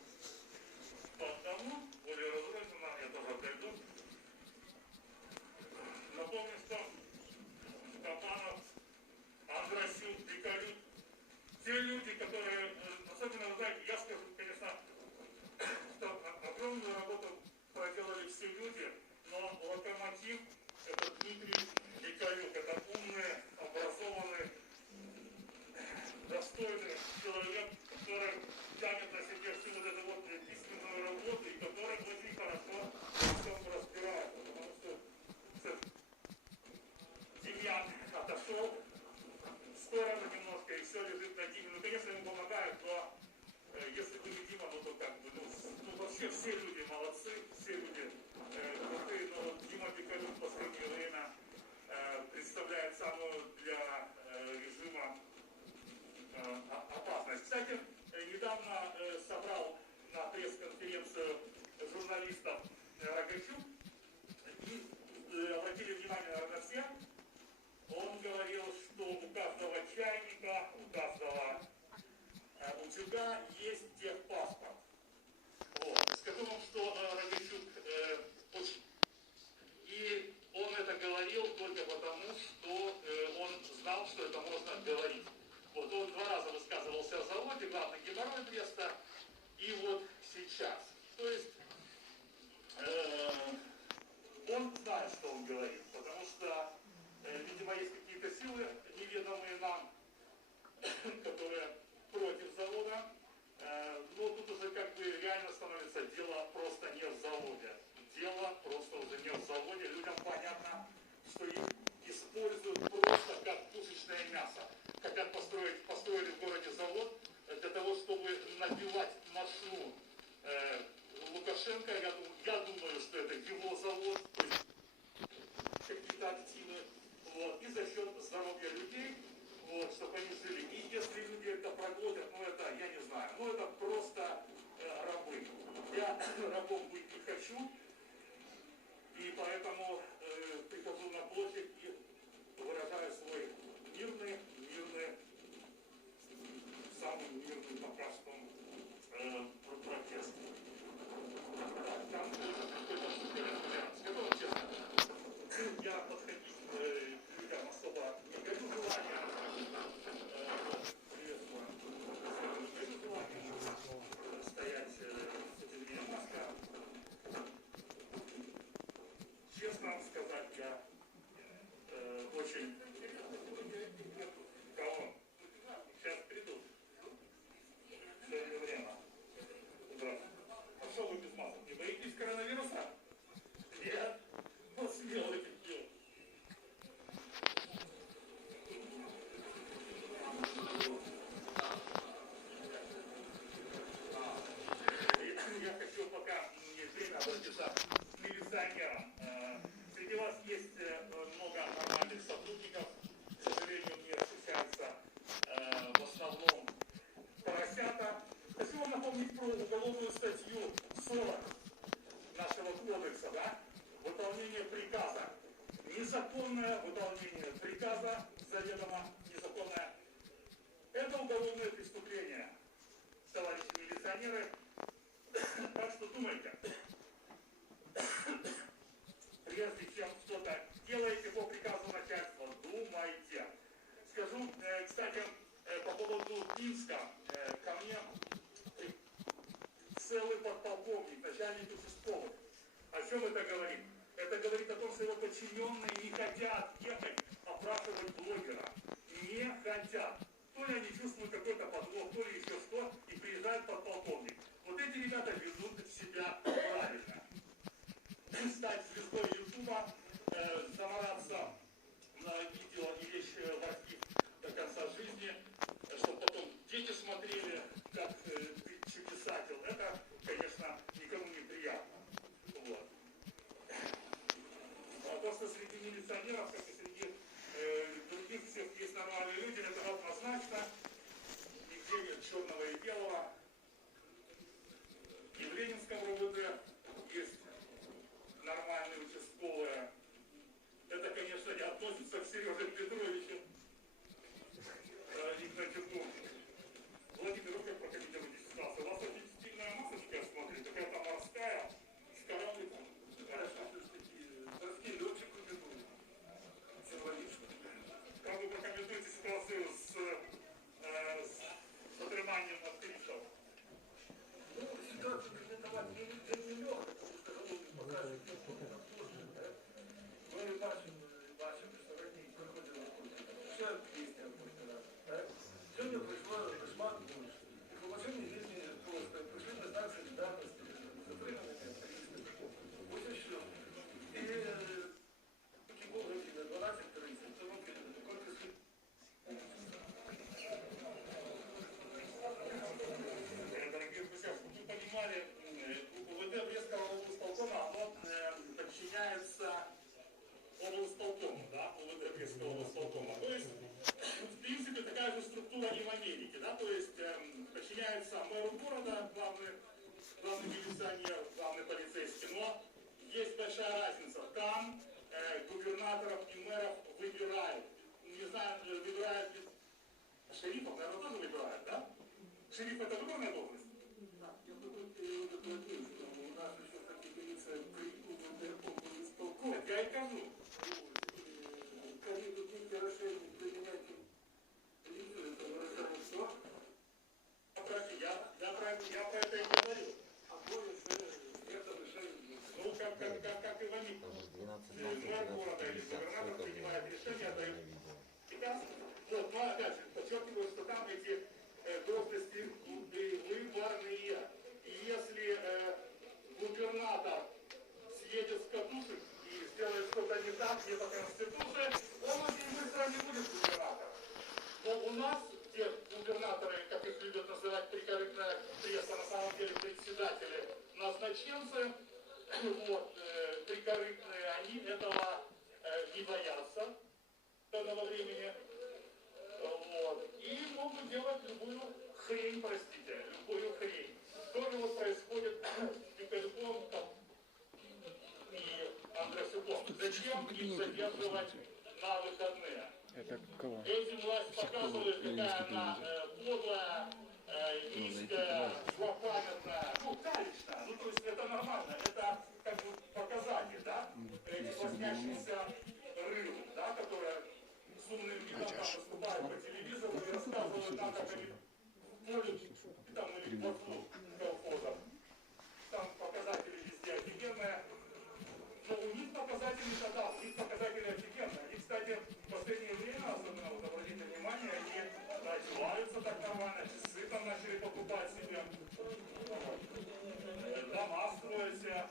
по одному, более разрозненно, я тоже отойду. Напомню, что Капанов, Андросюк, Диколют, те люди, которые, особенно, вы знаете, я скажу, конечно, что огромную работу проделали все люди, но локомотив — это Дмитрий Диколюк, это умный, образованный, достойный человек, который тянет на себе всю вот эту вот письменную работу и который очень хорошо во всем разбирается, потому что Демьян отошел в сторону немножко, и все лежит на Диме. Ну, конечно, ему помогают, но если бы не Дима, ну, то как бы, ну вообще все люди молодцы, все люди крутые, но Дима Диколюк в последнее время представляет самую для режима опасность. Кстати, недавно собрал на пресс-конференцию журналистов Рогачук, и обратили внимание, наверное, все, он говорил, что у каждого чайника, у каждого утюга есть техпаспорт. Вот. Скажу вам, что Рогачук очень... И он это говорил только потому, что он знал, что это можно говорить. Вот он 2 раза высказывался о заводе, главный геморрой Бреста, и вот сейчас. То есть он знает, что он говорит, потому что, видимо, есть какие-то силы, неведомые нам, которые против завода. Но тут уже как бы реально становится дело просто не в заводе. Дело просто уже не в заводе. Людям понятно, что их используют просто как пушечное мясо. Хотят построили в городе завод для того, чтобы набивать машу Лукашенко. Я думаю, что это его завод, то есть какие-то активы. Вот. И за счет здоровья людей, вот, чтобы они жили. И если люди это проглотят, ну это, я не знаю, ну это просто рабы. Я рабом быть не хочу. И поэтому прихожу на площадь и выражаю свой мирный, самый мирный пока что протест. Да, там какой-то супер-энтузиаст. Скажу вам честно, я подходить к людям особо не горю желания. Приветствую. Не горю желания стоять с этими масками. Честно вам сказать, я очень... Кого? Сейчас придут. незаконное выполнение приказа, заведомо незаконное. Это уголовное преступление, товарищи милиционеры. Так что думайте, прежде чем что-то делаете по приказу начальства, думайте. Скажу, кстати, по поводу Минска, ко мне целый подполковник, начальник участковых. О чем это говорит? Это говорит о том, что его подчиненные не хотят ехать опрашивать блогера. Не хотят. То ли они чувствуют какой-то подвох, то ли еще что, и приезжает подполковник. Вот эти ребята ведут себя правильно. Стать звездой Ютуба, замораться на видео и вещь в архив до конца жизни, чтобы потом дети смотрели, как ты чудесател. Это, конечно, никому не приятно. Вот. А то, что среди милиционеров, как и среди других всех есть нормальные люди, это однозначно. Нигде нет черного и белого. И в Ленинском РОВД есть нормальные участковые. Это, конечно, не относится к Сереже Петровичу. Игнатьеву. Владимир, вы как прокомментируете ситуацию? У вас очень стильная масочка, я смотрю, какая-то морская, с корабликом. Морский летчик убегут. Символично. Как вы прокомментуете ситуацию с затриманием активистов? Ну, ситуацию комментовать не легко, потому что голову покажет, мы бачим, что родители приходили все песни от сегодня пришло кошмар больше. Информационные линии просто пришли на станции недавности, затриманные активисты. Вот и все. И такие городе на 12-30, то руки такой пришли. Дорогие друзья, чтобы вы понимали, УВД Брестского облсполкома, оно подчиняется облсполкому, да, УВД Брестского облсполкома. То есть, в принципе, такая же структура и в Америке, да, то есть подчиняется мэру города, главный милиционер, главный полицейский, но есть большая разница. Там губернаторов и мэров выбирают. Не знаю, выбирают ли шерифов, наверное, тоже выбирают, да? Шериф это выборная должность? Да. Я такой что у нас еще, как говорится, при УВД я и кажу. Коли какие-то расширения применять телевизор, это выражает что? Я про это и говорю. А больше это решение. Ну, как и в Америке. Мэр города или губернатор принимает решение, дает приказ. Вот, но опять же, подчеркиваю, что там эти должности выборные. И если губернатор съедет с катушек и сделает что-то не так, не по Конституции, он очень быстро не будет губернатором. Но у нас, где губернаторы, как их любят называть прикорректная пресса, на самом деле председатели, назначенцы, вот, прикорректные, они этого не боятся данного времени. Вот. И могут делать любую хрень, простите, любую хрень. То же вот происходит с Пикальком и Андросюком. Зачем их задерживать на выходные? Это кого? Этим власть показывает, какая она подлая, низкая, злопамятная, ну, калечная. Ну, то есть это нормально, это как бы показатель, да? Эти лоснящиеся рыбы, да, которые с умным видом там выступают по телевизору и рассказывают нам, как они полют там или плотву колхозом. Там показатели везде офигенные. Но у них показатели тогда, у них показатели офигенные. Они, кстати, в последнее время, особенно вот обратите внимание, они одеваются так нормально, часы там начали покупать себе. Дома строят себе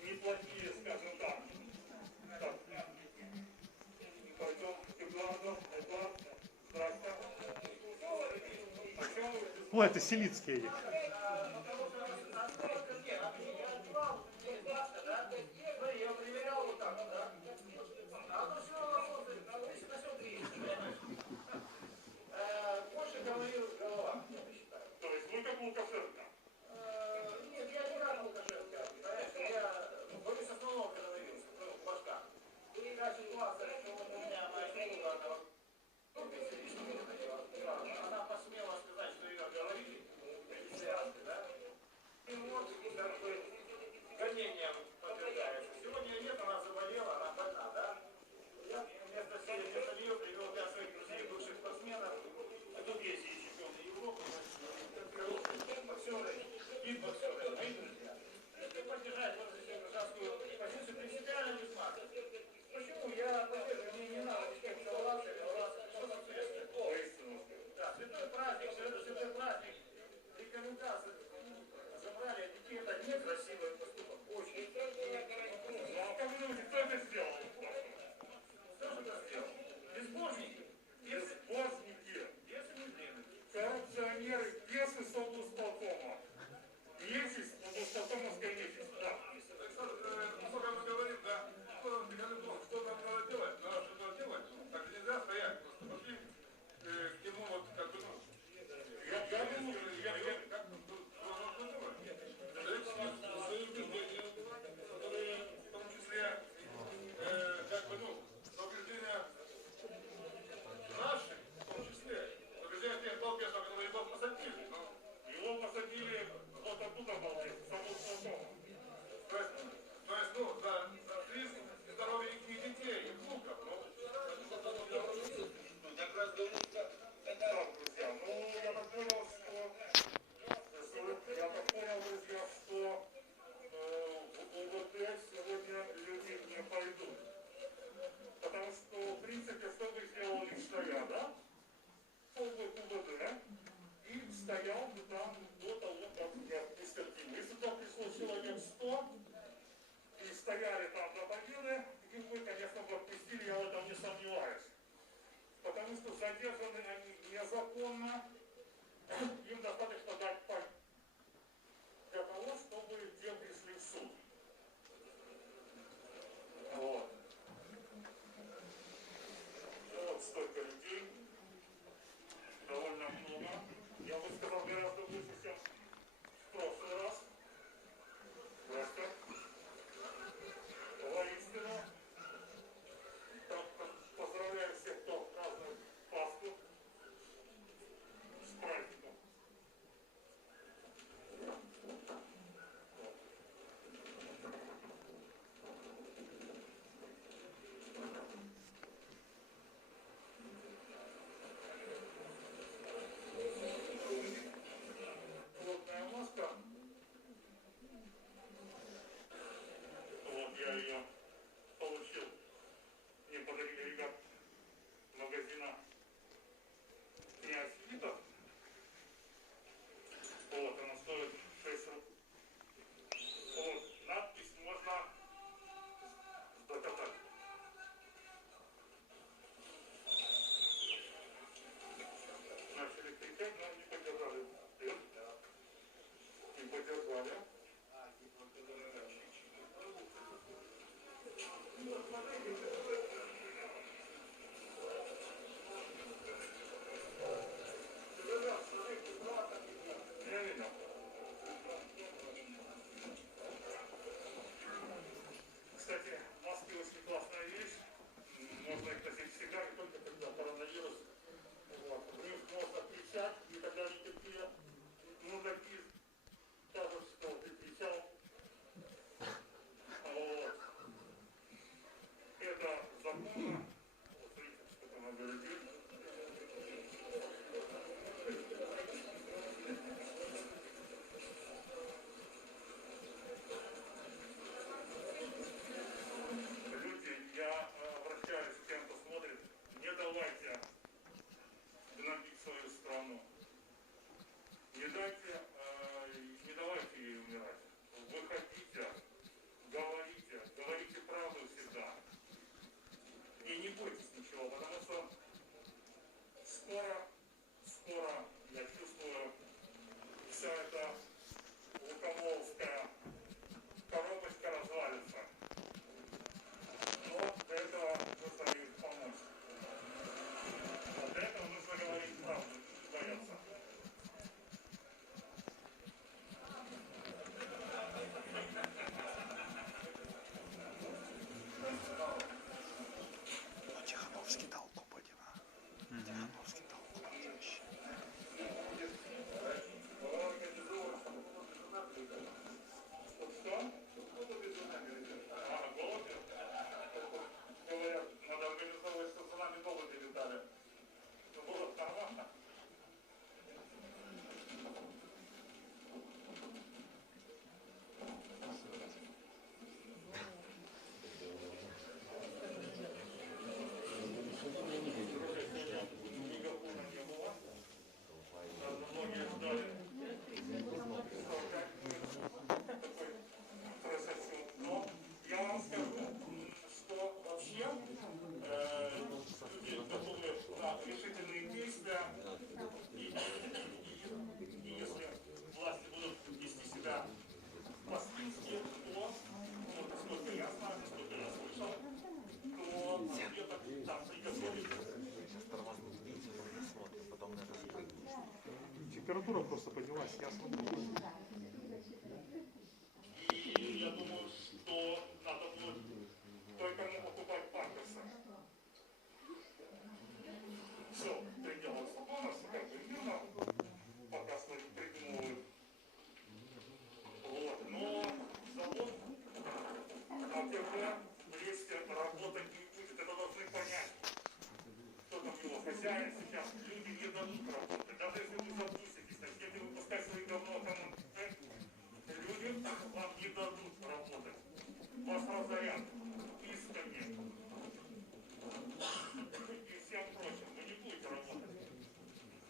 неплохие, скажем так. Так, пойдем к Эдуарду. Эдуард, здравствуйте. О, это Селицкие. Я проверял вот так, да? А оно все работает, на все движется. Больше говорил голова, я считаю. То есть вы как Лукашенко? Нет, я не как Лукашенко. Понимаете, я боюсь основного коронавируса, башка. И та ситуация, температура просто поднялась, я смотрю. И я думаю, что надо будет кое-кому покупать памперсы. Все, пределах закона, все как бы мирно, пока что придумывают. Вот, но завод АТБ в Бресте работать не будет, это должны понять. Кто там его хозяин сейчас, люди не дадут работать. Даже если вы запуститесь, начнете выпускать свои говно кому люди вам не дадут работать. Вас разорят искренне. И всем прочим. Вы не будете работать.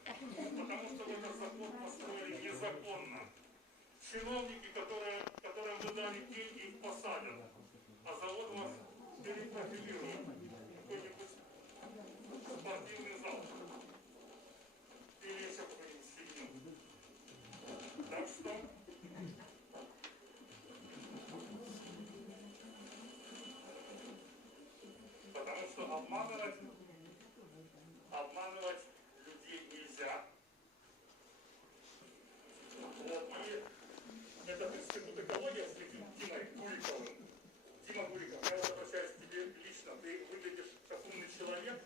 Потому что вы этот закон построили незаконно. Чиновники, которым вы дали деньги, их посадят. А завод вас перепрофилирует. Какой-нибудь спортивный зал. Или еще какую-нибудь фигню. Так что потому что обманывать людей нельзя. Вот, и этот институт экологии с Димой Гуликовым. Дима Гуликов, я вот обращаюсь к тебе лично. Ты выглядишь как умный человек,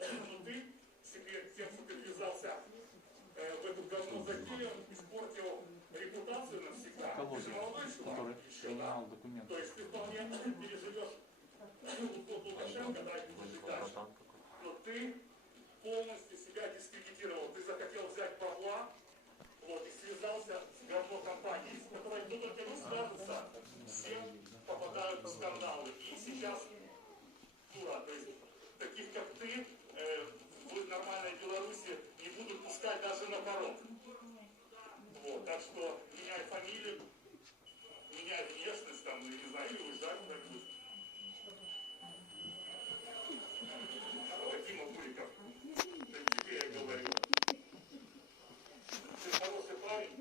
но ты себе тем, что ты ввязался в эту говно затею, испортил репутацию навсегда. Ты же молодой человек еще, да? То есть ты вполне переживешь Лукашенко, да, и будешь дальше. Но ты полностью себя дискредитировал. Ты захотел взять бабла, вот, и связался с говно компанией, с которой кто только не свяжется, все попадают в скандалы. И сейчас дура, то есть таких как ты в нормальной Беларуси не будут пускать даже на порог. Вот, так что меняй фамилию, меняй внешность, там, я не знаю, или уезжай куда-нибудь. Дима Гуликов, тебе я говорю. Ты хороший парень,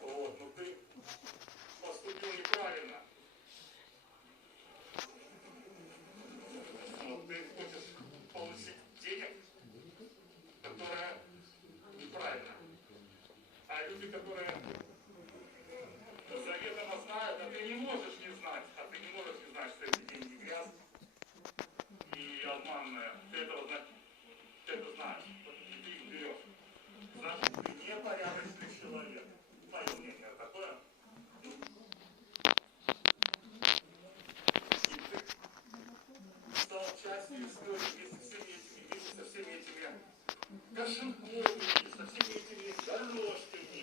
вот, но ты поступил неправильно. Вот, ты хочешь получить денег, которые неправильно. А люди, которые заведомо знают, а ты не можешь не знать, что эти деньги грязь и обманная. Ты это знаешь. И ты их берешь. Значит, ты непорядочный человек. Мое мнение такое. И ты стал частью истории вместе со всеми этими Кошенковыми, со всеми этими дорожками,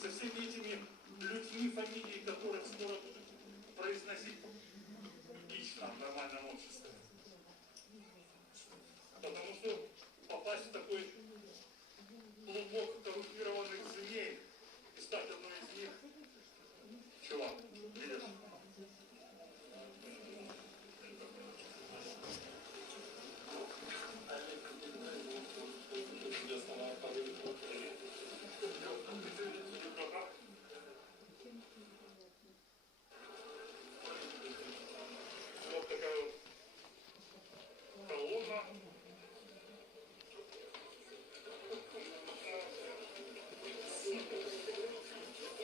со всеми этими людьми, фамилии которых скоро будут произносить лично в нормальном обществе. Потому что попасть в такой клубок коррумпированных змей и стать одной из них, чувак, видишь? Вот такая вот колонна.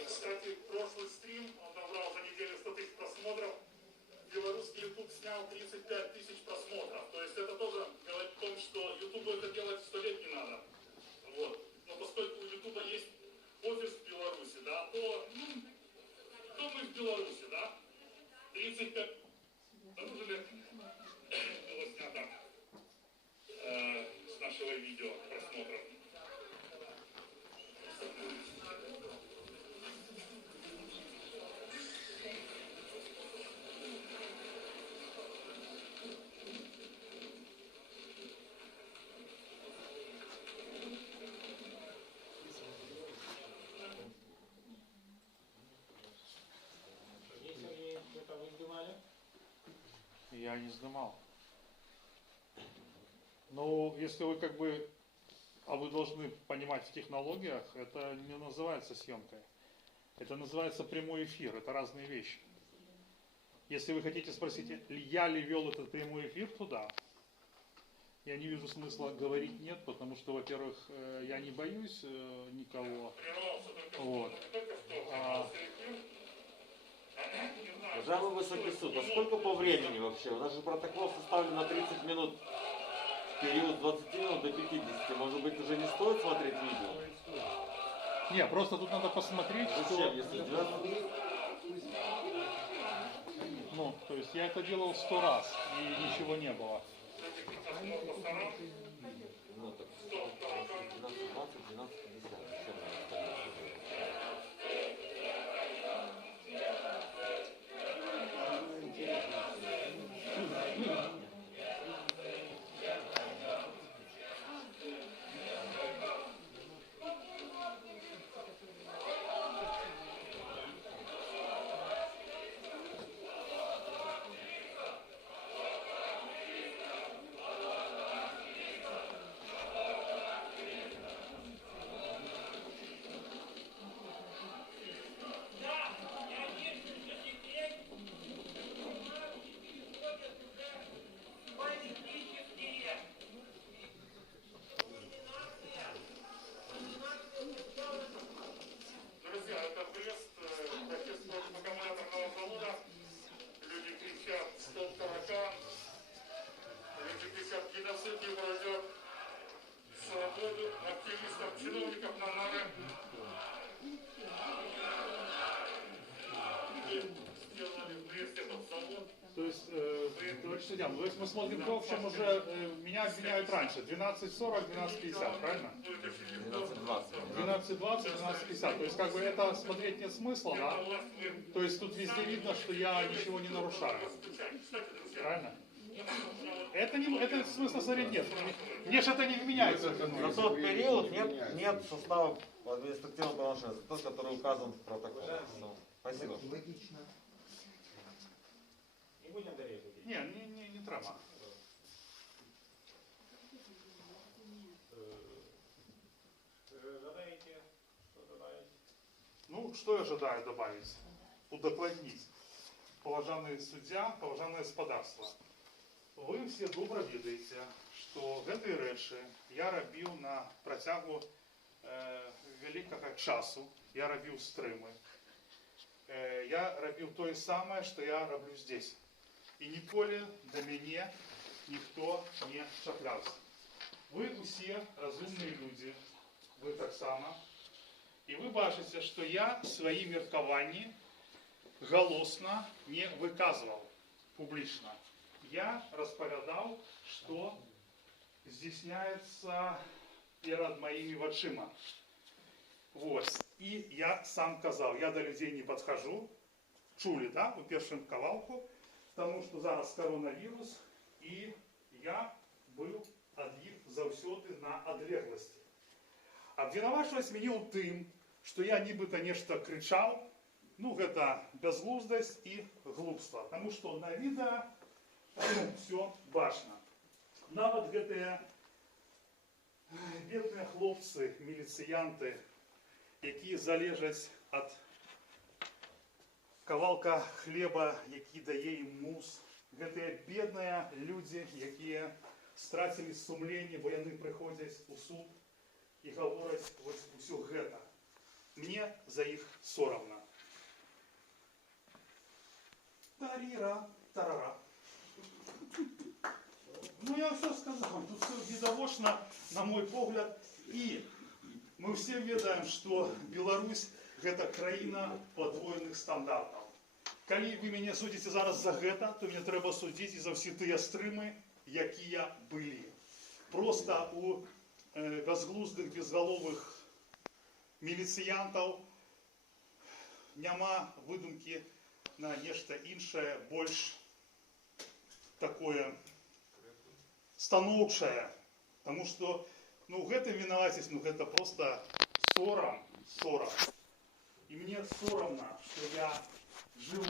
Кстати, прошлый стрим, он набрал за неделю 100 тысяч просмотров. Белорусский YouTube снял 35 тысяч просмотров. То есть это тоже говорит о том, что YouTube это делать 100 лет не надо. Вот. Но поскольку у YouTube есть офис в Беларуси, да, то мы в Беларуси, да, 35 обнаружили, было снято с нашего видео просмотров. Я не снимал. Но если вы как бы, а вы должны понимать в технологиях, это не называется съемкой. Это называется прямой эфир, это разные вещи. Если вы хотите спросить, я ли вел этот прямой эфир туда, Я не вижу смысла говорить нет, потому что, во-первых, я не боюсь никого. Вот. Уважаемый высокий суд, а сколько по времени вообще? У нас же протокол составлен на 30 минут, период с 20 минут до 50. Может быть, уже не стоит смотреть видео? Не, просто тут надо посмотреть, Зачем, что... если 12... Ну, то есть я это делал 100 раз, и ничего не было. Ну так, 12, 20, 12, 50. Зачем нам остальное? Друзья, это Брест, протест против аккумуляторного завода. Люди кричат «Стоп, таракан!», люди кричат «Геноцид не пройдет!», свободу активистов, чиновников на нары. Сделали в Бресте этот завод. То есть, товарищ судья, то есть мы смотрим, в общем, уже меня обвиняют раньше. 12:40, 12:50, правильно? 12-20. 12:20, 12:50. То есть, как бы это смотреть нет смысла, да? То есть тут везде видно, что я ничего не нарушаю. Правильно? Это не, это смысла смотреть нет. Мне же это не вменяется. За тот период нет состава административного правонарушения, тот, который указан в протоколе. Ну, спасибо. Логично. Не будем далее ходить. Не треба. Жадаете, что добавить? Ну, что я ожидаю добавить? Удокладнить. Поважаний суддя, поважане господарство. Ви всі добре відаєте, що гэтай речі я робив на протягу великого часу. Я робив стримы. Я робив то же самое, что я роблю здесь. И ніколи до меня никто не чаплявся. Ви усі розумні люди, ви так само. І ви бачите, що я свої міркування голосно не виказував публично. Я розповідав, що здійсняється перед моїми очима. Вот. І я сам казав, я до людей не підходжу. Чули, да, у першому кавалку, тому що зараз коронавірус, і я був від їх завсюди на одлеглості. Обвинувачуватись мені у тим, що я нібито нечто кричав, ну, это безглуздость и глупство. Потому что на видео все башно. Нават гэтыя бедные хлопцы, милициянты, які залежаць от кавалка хлеба, які дае ім муз. Гэтыя бедныя люди, якія страцілі сумленне, бо яны прыходзяць у суд і гавораць вось усё гэта. Мне за іх сорамна. Тарира, тарара. Ну я все сказал, тут все видовочно, на мой погляд. И мы все ведаем, что Беларусь это краина подвоенных стандартов. Коли вы меня судите зараз за гэта, то мне треба судить и за все тыя стрымы, якія были. Просто у безглуздых, безголовых милициянтов няма выдумки на нечто іншае, больш такое станоўчае. Потому что, ну, гэта вінавацець, ну, гэта просто сорам. И мне сорамно, что я живу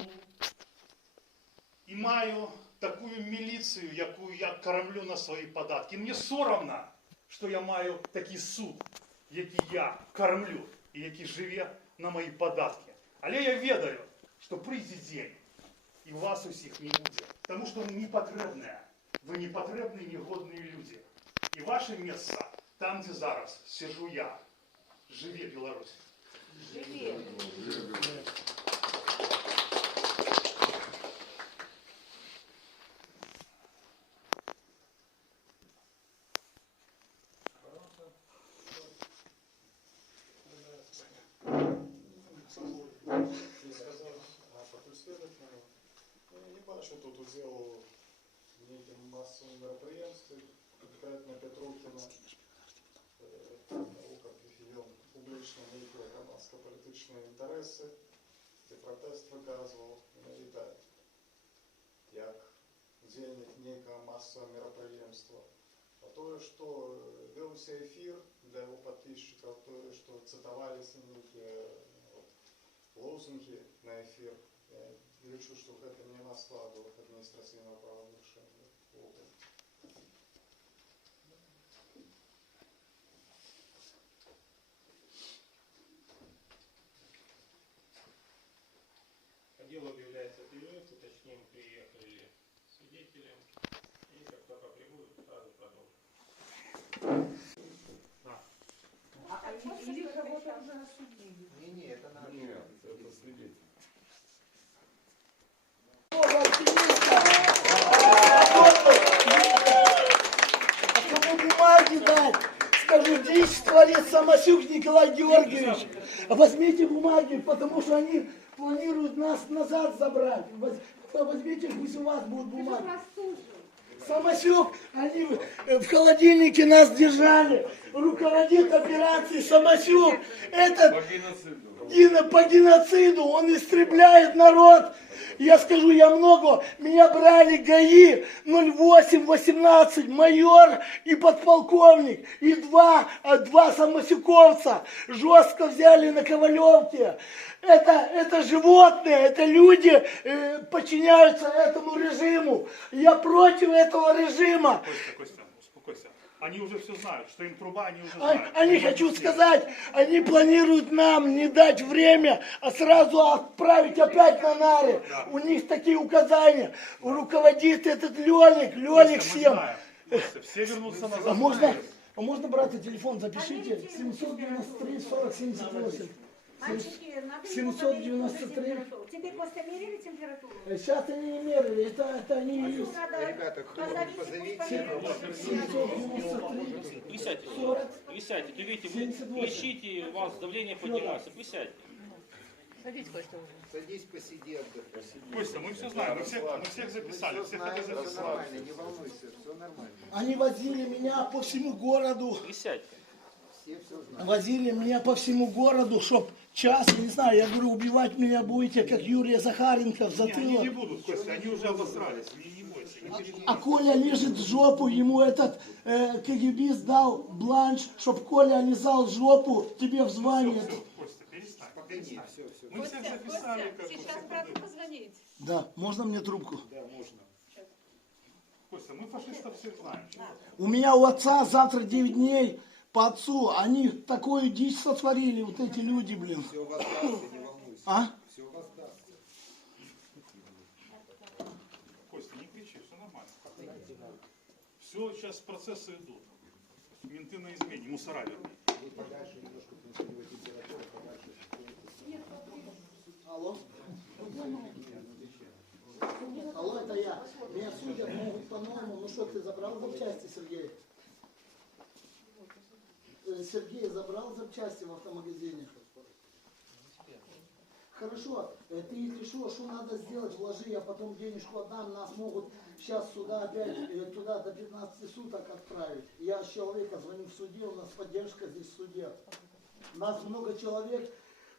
и маю такую милицию, якую я кормлю на свои податки. Мне сорамно, что я маю такий суд, який я кормлю и який живе на мои податки. Але я ведаю, что прийде день, и вас усіх не будет, потому что он не потребное. Ви непотребні, негодні люди. І ваше місце там, де зараз сижу я. Живи, Білорусь! Живи. Не сказав, последовательно. Не бачу тут уділу в неким масовим мероприємстві, конкретно Петрухіна, він публічно ніякі громадсько-політичні інтереси, ці протест виказував, навіть як день некого масового мероприємства. А то, що велся ефір для його підписчиків, то, що цитувалися некие лозунги на эфир. Я лечу, что это не складывало административного правонарушения. По делу объявляется перерыв, уточним, приехали свидетелем. И как только прибудут, сразу продолжим. Или кого-то уже осудили. Не, это наш. Нет, это свидетель. А кому бумаги дать? Скажу, здесь творит Самосюк Николай Георгиевич. Возьмите бумаги, потому что они планируют нас назад забрать. Возьмите, пусть у вас будут бумаги. Самосюк, они в холодильнике нас держали. Руководит операцией Самосюк. Это по геноциду. Он истребляет народ. Я скажу, я много, меня брали ГАИ 08-18, майор и подполковник, и два самосюковца жестко взяли на Ковалевке. Это животные, это люди подчиняются этому режиму. Я против этого режима. Костя, успокойся. Они уже все знают, что им труба, они уже знают. Они, хочу сказать, они планируют нам не дать время, а сразу отправить опять на нары. Да. У них такие указания. Руководит этот Лёлик всем. Костя, все вернутся назад. А можно, брата, телефон запишите? 793 40 78. Мальчики, надо 793. Тебе, Костя, мерили температуру? Сейчас они не мерили, это они... Ребята, позовите. 793. Присядьте, 40. присядьте. То видите, вы 78. кричите, у вас давление поднимается. Присядьте. Садись, Костя, уже. Садись, посиди, отдыхай. Костя, мы все знаем, мы всех записали, всех это Все записали. нормально, не волнуйся, все нормально. Они возили меня по всему городу. Присядьте. Все знают. Возили меня по всему городу, чтоб час, не знаю, я говорю, убивать меня будете, как Юрия Захаренко в Не, они не затылок. будут, Костя, они уже обосрались, не бойся, не переживай. А Коля лежит в жопу, ему этот КГБист дал бланш, чтоб Коля лизал жопу тебе в звание. Все, Костя, перестань, перестань. Все. Мы всех записали, как бы, Сейчас всех брату подали. позвонить. Да, можно мне трубку? Да, можно. Костя, мы фашистов всех знаем. У меня у отца завтра 9 дней по отцу, они такую дичь сотворили, вот эти люди, блин. Все воздастся, не волнуйся. А? Все воздастся. Костя, не кричи, все нормально. Все, сейчас процессы идут. Менты на измене, мусора вернее. Вы подальше немножко принципиально температуру, подальше. Алло? Алло, это я. Меня судят могут по-новому. Ну что, ты забрал запчасти, Сергей? Сергей забрал запчасти в автомагазине? Хорошо, ты если что надо сделать, вложи, я потом денежку отдам, нас могут сейчас сюда опять, туда до 15 суток отправить. Я с человека звоню в суде, у нас поддержка здесь в суде. Нас много человек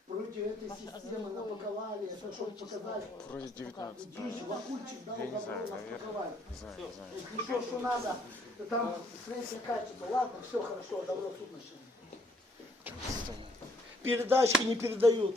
против этой системы напаковали, это чтобы показать. Вроде 19. Дичь, Вакульчик дал Я не добро знаю, нас наверное. паковать. Не знаю. Если что надо, там среднее качество. Ладно, все хорошо, добро суд начали. Передачки не передают.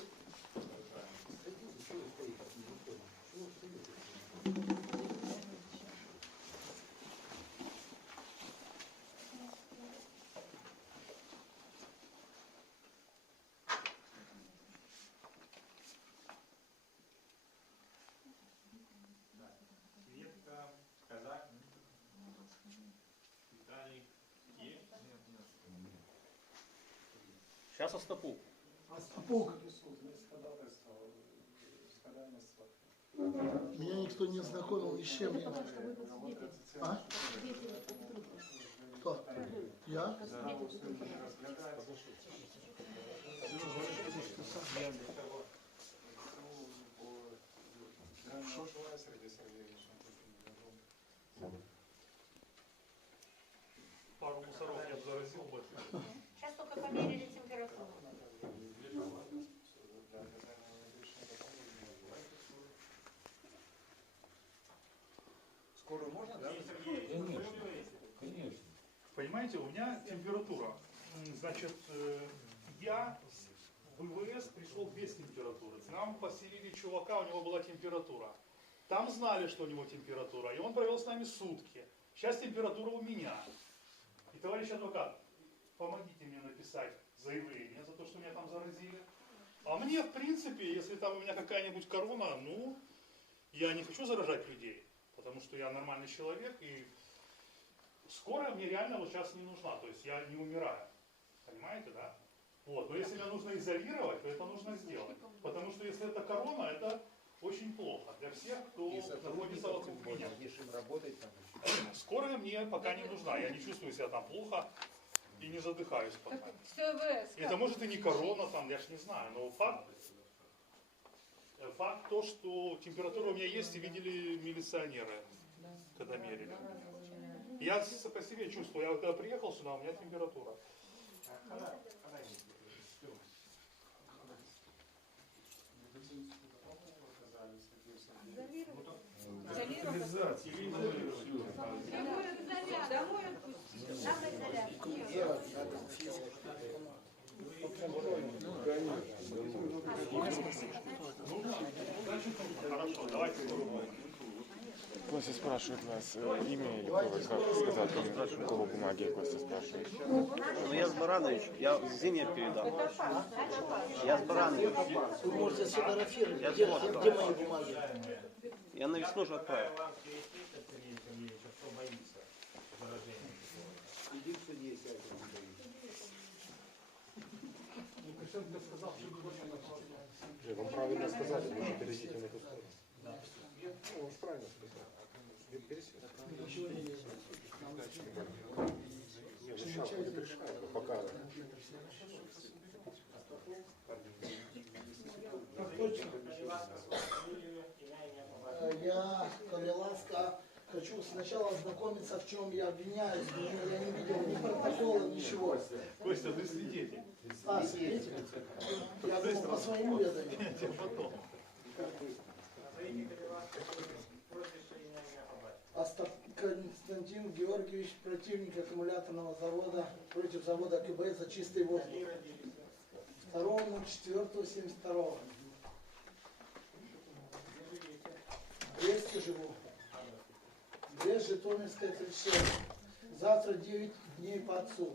Светка, казак. Сейчас Остапук. Остапук. Меня никто не знакомил ни с чем. А? Кто? Я? Пару мусоров я бы заразил бы. Сейчас только померили температуру. Скоро можно, да? Понимаете, у меня температура. Значит, я в ВВС пришел без температуры. Нам поселили чувака, у него была температура. Там знали, что у него температура, и он провел с нами сутки. Сейчас температура у меня. И, товарищ адвокат, помогите мне написать заявление за то, что меня там заразили. А мне, в принципе, если там у меня какая-нибудь корона, ну, я не хочу заражать людей, потому что я нормальный человек, и скорая мне реально вот сейчас не нужна, то есть я не умираю. Понимаете, да? Вот. Но если меня нужно изолировать, то это нужно сделать. Потому что если это корона, это очень плохо для всех, кто находится вокруг меня. Работать там. Скорая мне пока не нужна, я не чувствую себя там плохо и не задыхаюсь пока. Это может и не корона там, я ж не знаю, но факт то, что температура у меня есть, и видели милиционеры, когда мерили. Я по себе чувствую, я вот когда приехал сюда, у меня температура. Домой отпустить. Самоизоляция. Хорошо, давайте попробуем. Костя спрашивает вас имя или как сказать, у кого бумаги Костя спрашивает. Ну я с Баранович, я Зине передал. Я с Баранович. Вы можете сфотографировать. Я Где смотрю. мои бумаги? Я на весну же отправил. Иди к судье, сядь, Вам правильно сказали, вы же перейдите на эту сторону. Он же правильно сказал. Не, ну сейчас будет решать, пока. Так точно. Я, Калиласка, хочу сначала ознакомиться, в чем я обвиняюсь. Я не видел ни протокола, ничего. Костя, ты свидетель. А, свидетель? Я думал, по своему ведомию. Константин Георгиевич, противник аккумуляторного завода против завода КБ за чистый воздух. 2.04.72. В Бресте живу. Брест, Житомирская 36. Завтра 9 дней по отцу.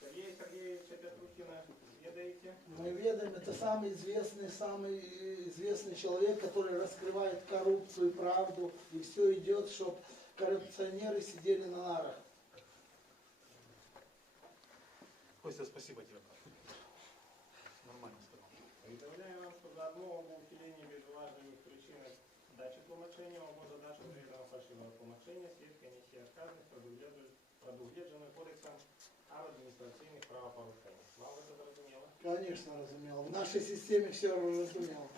Сергей Сергеевича Петрухина ведаете? Мы ведаем, это самый известный человек, который раскрывает коррупцию и правду, и все идет, чтобы коррупционеры сидели на нарах. Костя, спасибо тебе. Нормально сказал. Повідомляю вам, що за одного об ухилении без уважних причин дачи тлумачення або задачу завідомо фальшивого тлумачення свідка несе відказність предугледжену кодексом об адміністративних правопорушеннях. Вам це зрозуміло? Конечно, разумел. В нашей системе все разумел.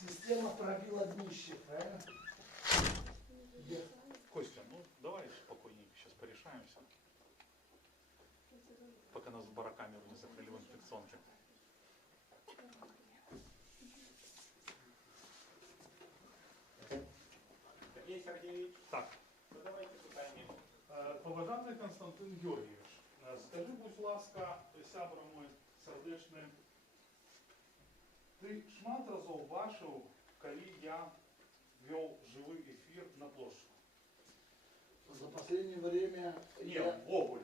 Система пробила днище, правильно? Костя, ну давай спокойненько сейчас порешаемся. Пока нас в барокамеру не закрыли в инфекционке. Сергей Сергеевич, Так, задавайте питання. поважаний Константин Георгійович, скажи, будь ласка, сябра мой сердечний, ти шмат разов бачив, коли я вел живий ефір на площади? За последнее время... Нет, в Обуле.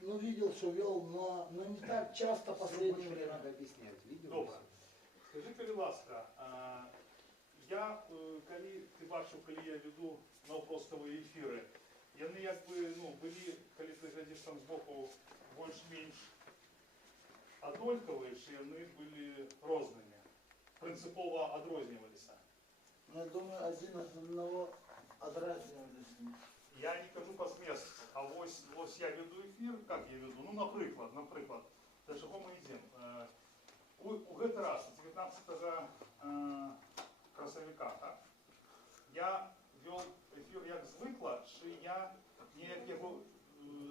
Ну, видел, что вел, но не так часто в последнее время. Надо объяснять. Видео. Добре. Скажи, будь ласка, я, коли ти бачив, коли я веду навпростові ефіри, яны як бы, ну, былі, калі ты глядзіш там збоку, больш-менш аднолькавыя, яны былі рознымі, прынцыпова адрозніваліся. Ну, я думаю, один от одного отразнивались. Я не кажу па зместу, а вось я веду эфир, как я веду, ну, напрыклад, да чаго мы ідзем. У гэты раз, 19 красавіка, так, я вёл эфир як звыкла, чи я неяк яго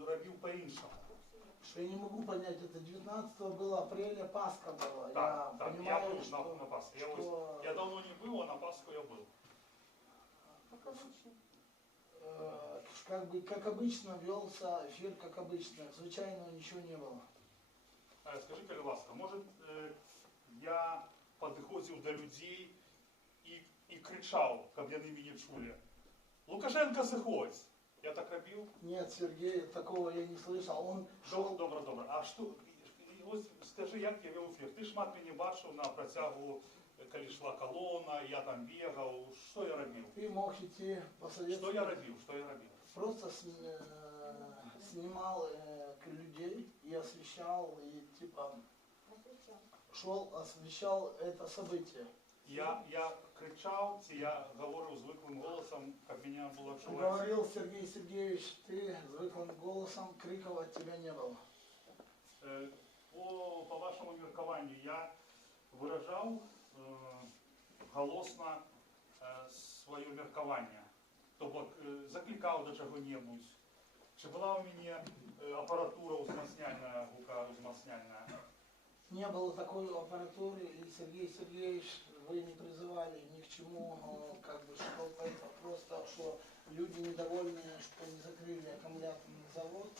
рабіў па-іншаму. Что я не могу понять, это 19 было апреля, Пасха была. Так, я я понимаю, был что, на Пасху. что, Я давно не был, а на Пасху я был. как обычно велся эфир, как обычно. Звичайного ничего не было. Скажи, калі ласка, может, я падыходзіў да людзей і крычаў, каб яны мяне чулі. Лукашенко, сыходзь! Я так рабіў? Нет, Сергей, такого я не слышал. Он шел... Добра. А што, ось скажи, як я вёў эфир? Ты шмат мяне бачыў на працягу, калі шла колонна, я там бегаў. Што я рабіў? Ты мог идти по советскому... Что я рабіў? Просто снимал людей и освещал, и типа шел, освещал это событие. Я кричал, я говорил звыклым голосом, как меня было чувать. Говорил Сергей Сергеевич, ты звыклым голосом, криков от тебя не было. По вашему меркованию я выражал голосно свое меркование. То бок закликал до чего-нибудь. Чи была у меня аппаратура узмацняльная, гука узмацняльная? Не было такой аппаратуры, и Сергей Сергеевич, вы не призывали ни к чему, как бы, что это просто, что люди недовольные, что не закрыли аккумуляторный завод,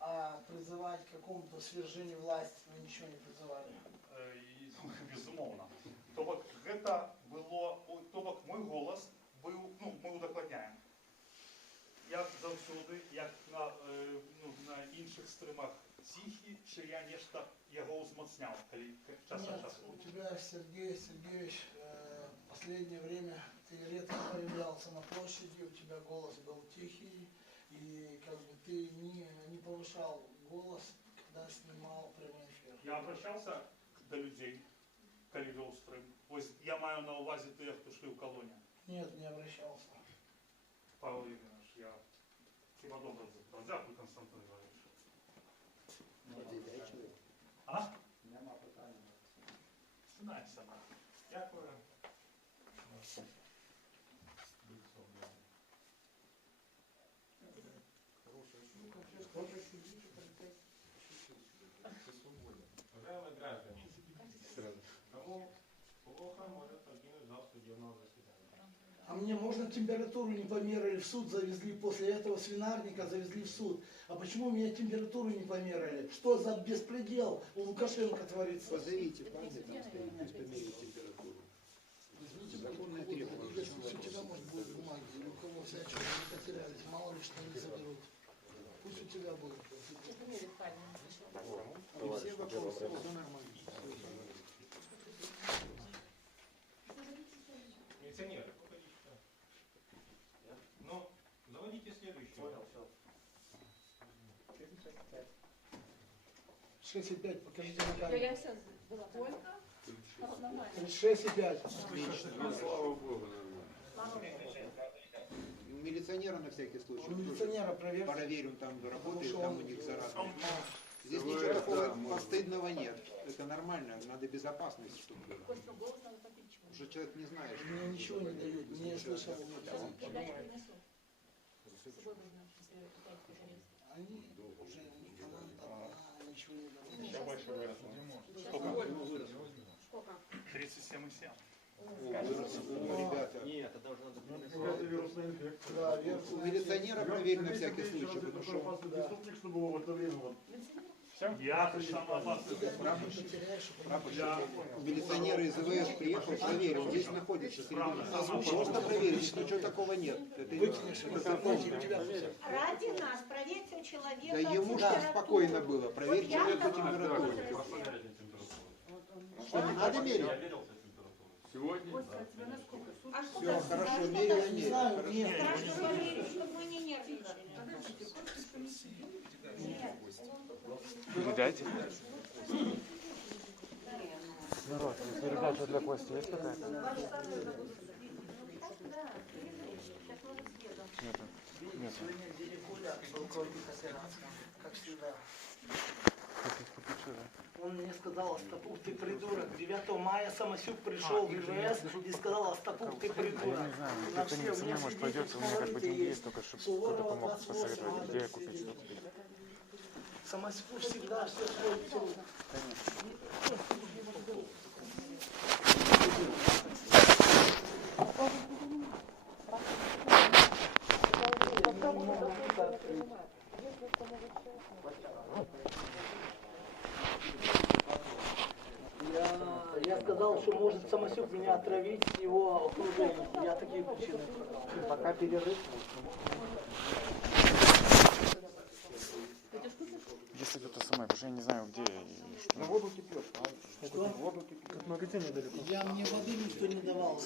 а призывать к какому-то свержению власти вы ничего не призывали. Безумовно. То бок гэта было, то бок мой голос был, ну, мы удакладняем. Як заўсёды, як на іншых стрымах ціхі, чи я нешта яго ўзмацняў, калі час ад часу? У тебя, Сергей Сергеевич, в последнее время ты редко появлялся на площади, у тебя голос был тихий, и как бы ты не повышал голос, когда снимал прямой эфир. Я обращался до людей, калі вёў стрым. Ось я маю на увазе тых, хто шлі ў калоне. Нет, не обращался. Павел Ігорович, я хіба добре запитав. Дякую, Константин Іванович. А? Нема питання. Сінаємося. Дякую. Уважаемые граждане, кому плохо, может покинуть зал судебного заседания. А мне можно температуру не померили, в суд завезли, после этого свинарника завезли в суд. А почему меня температуру не померили? Что за беспредел у Лукашенко творится? Позовите память, там стоит, пусть померить температуру. Законное требование. Если у тебя, может, будет бумаги, или у кого всячего не потерялись, мало ли что не заберут. Пусть у тебя будет. И все вопросы, все нормально. Милиционеры, уходите. Ну, заводите следующий. Понял, все. 6,5, покажите на камеру. Я сейчас была только. 6,5. Слава Богу, милиционера на всякий случай. Милиционера проверьте. Проверим, там работает, что там он- у них зараза. Здесь ничего такого постыдного нет. Это нормально, надо безопасность, чтобы было. Уже человек не знает, что... Мне ничего не дают, не слышал. Они уже не команда, ничего не дают. Еще больше выросло. Сколько? 37,7. Ребята, Нет, это уже надо... Да, у милиционера проверь на всякий случай, потому что... Я пришел на опасность. Милиционер из ВВС приехал, проверил, здесь находится. Можно проверить, что ничего такого нет. Это законно. Ради нас проверьте у человека. Да ему же температуру. спокойно было. Проверь человеку температуру. Что, не надо мерить? Сегодня? А что Все, так хорошо, страшно? мерила нет. Страшно говорили, чтобы мы не нервничали. Передайте. Народ, передача для Кости есть какая-то? Нету. Нету. Сегодня день Коля, полковник операции, как всегда. Он мне сказал: Остапук, ты придурок. 9 мая Самосюк пришел в ИВС и сказал: Остапук, ты придурок. Я не знаю, никто не со мной может пойдет, у меня как бы деньги есть, только чтобы кто-то помог посоветовать, где купить, что купить. Самосюк всегда все свой. Я сказал, что может Самосюк меня отравить с его окружением. Я такие причины. Пока перерыв. Если кто-то со мной, потому что я не знаю, где и что. Воду кипешь, а? Воду кипешь. Я мне воды никто не давал.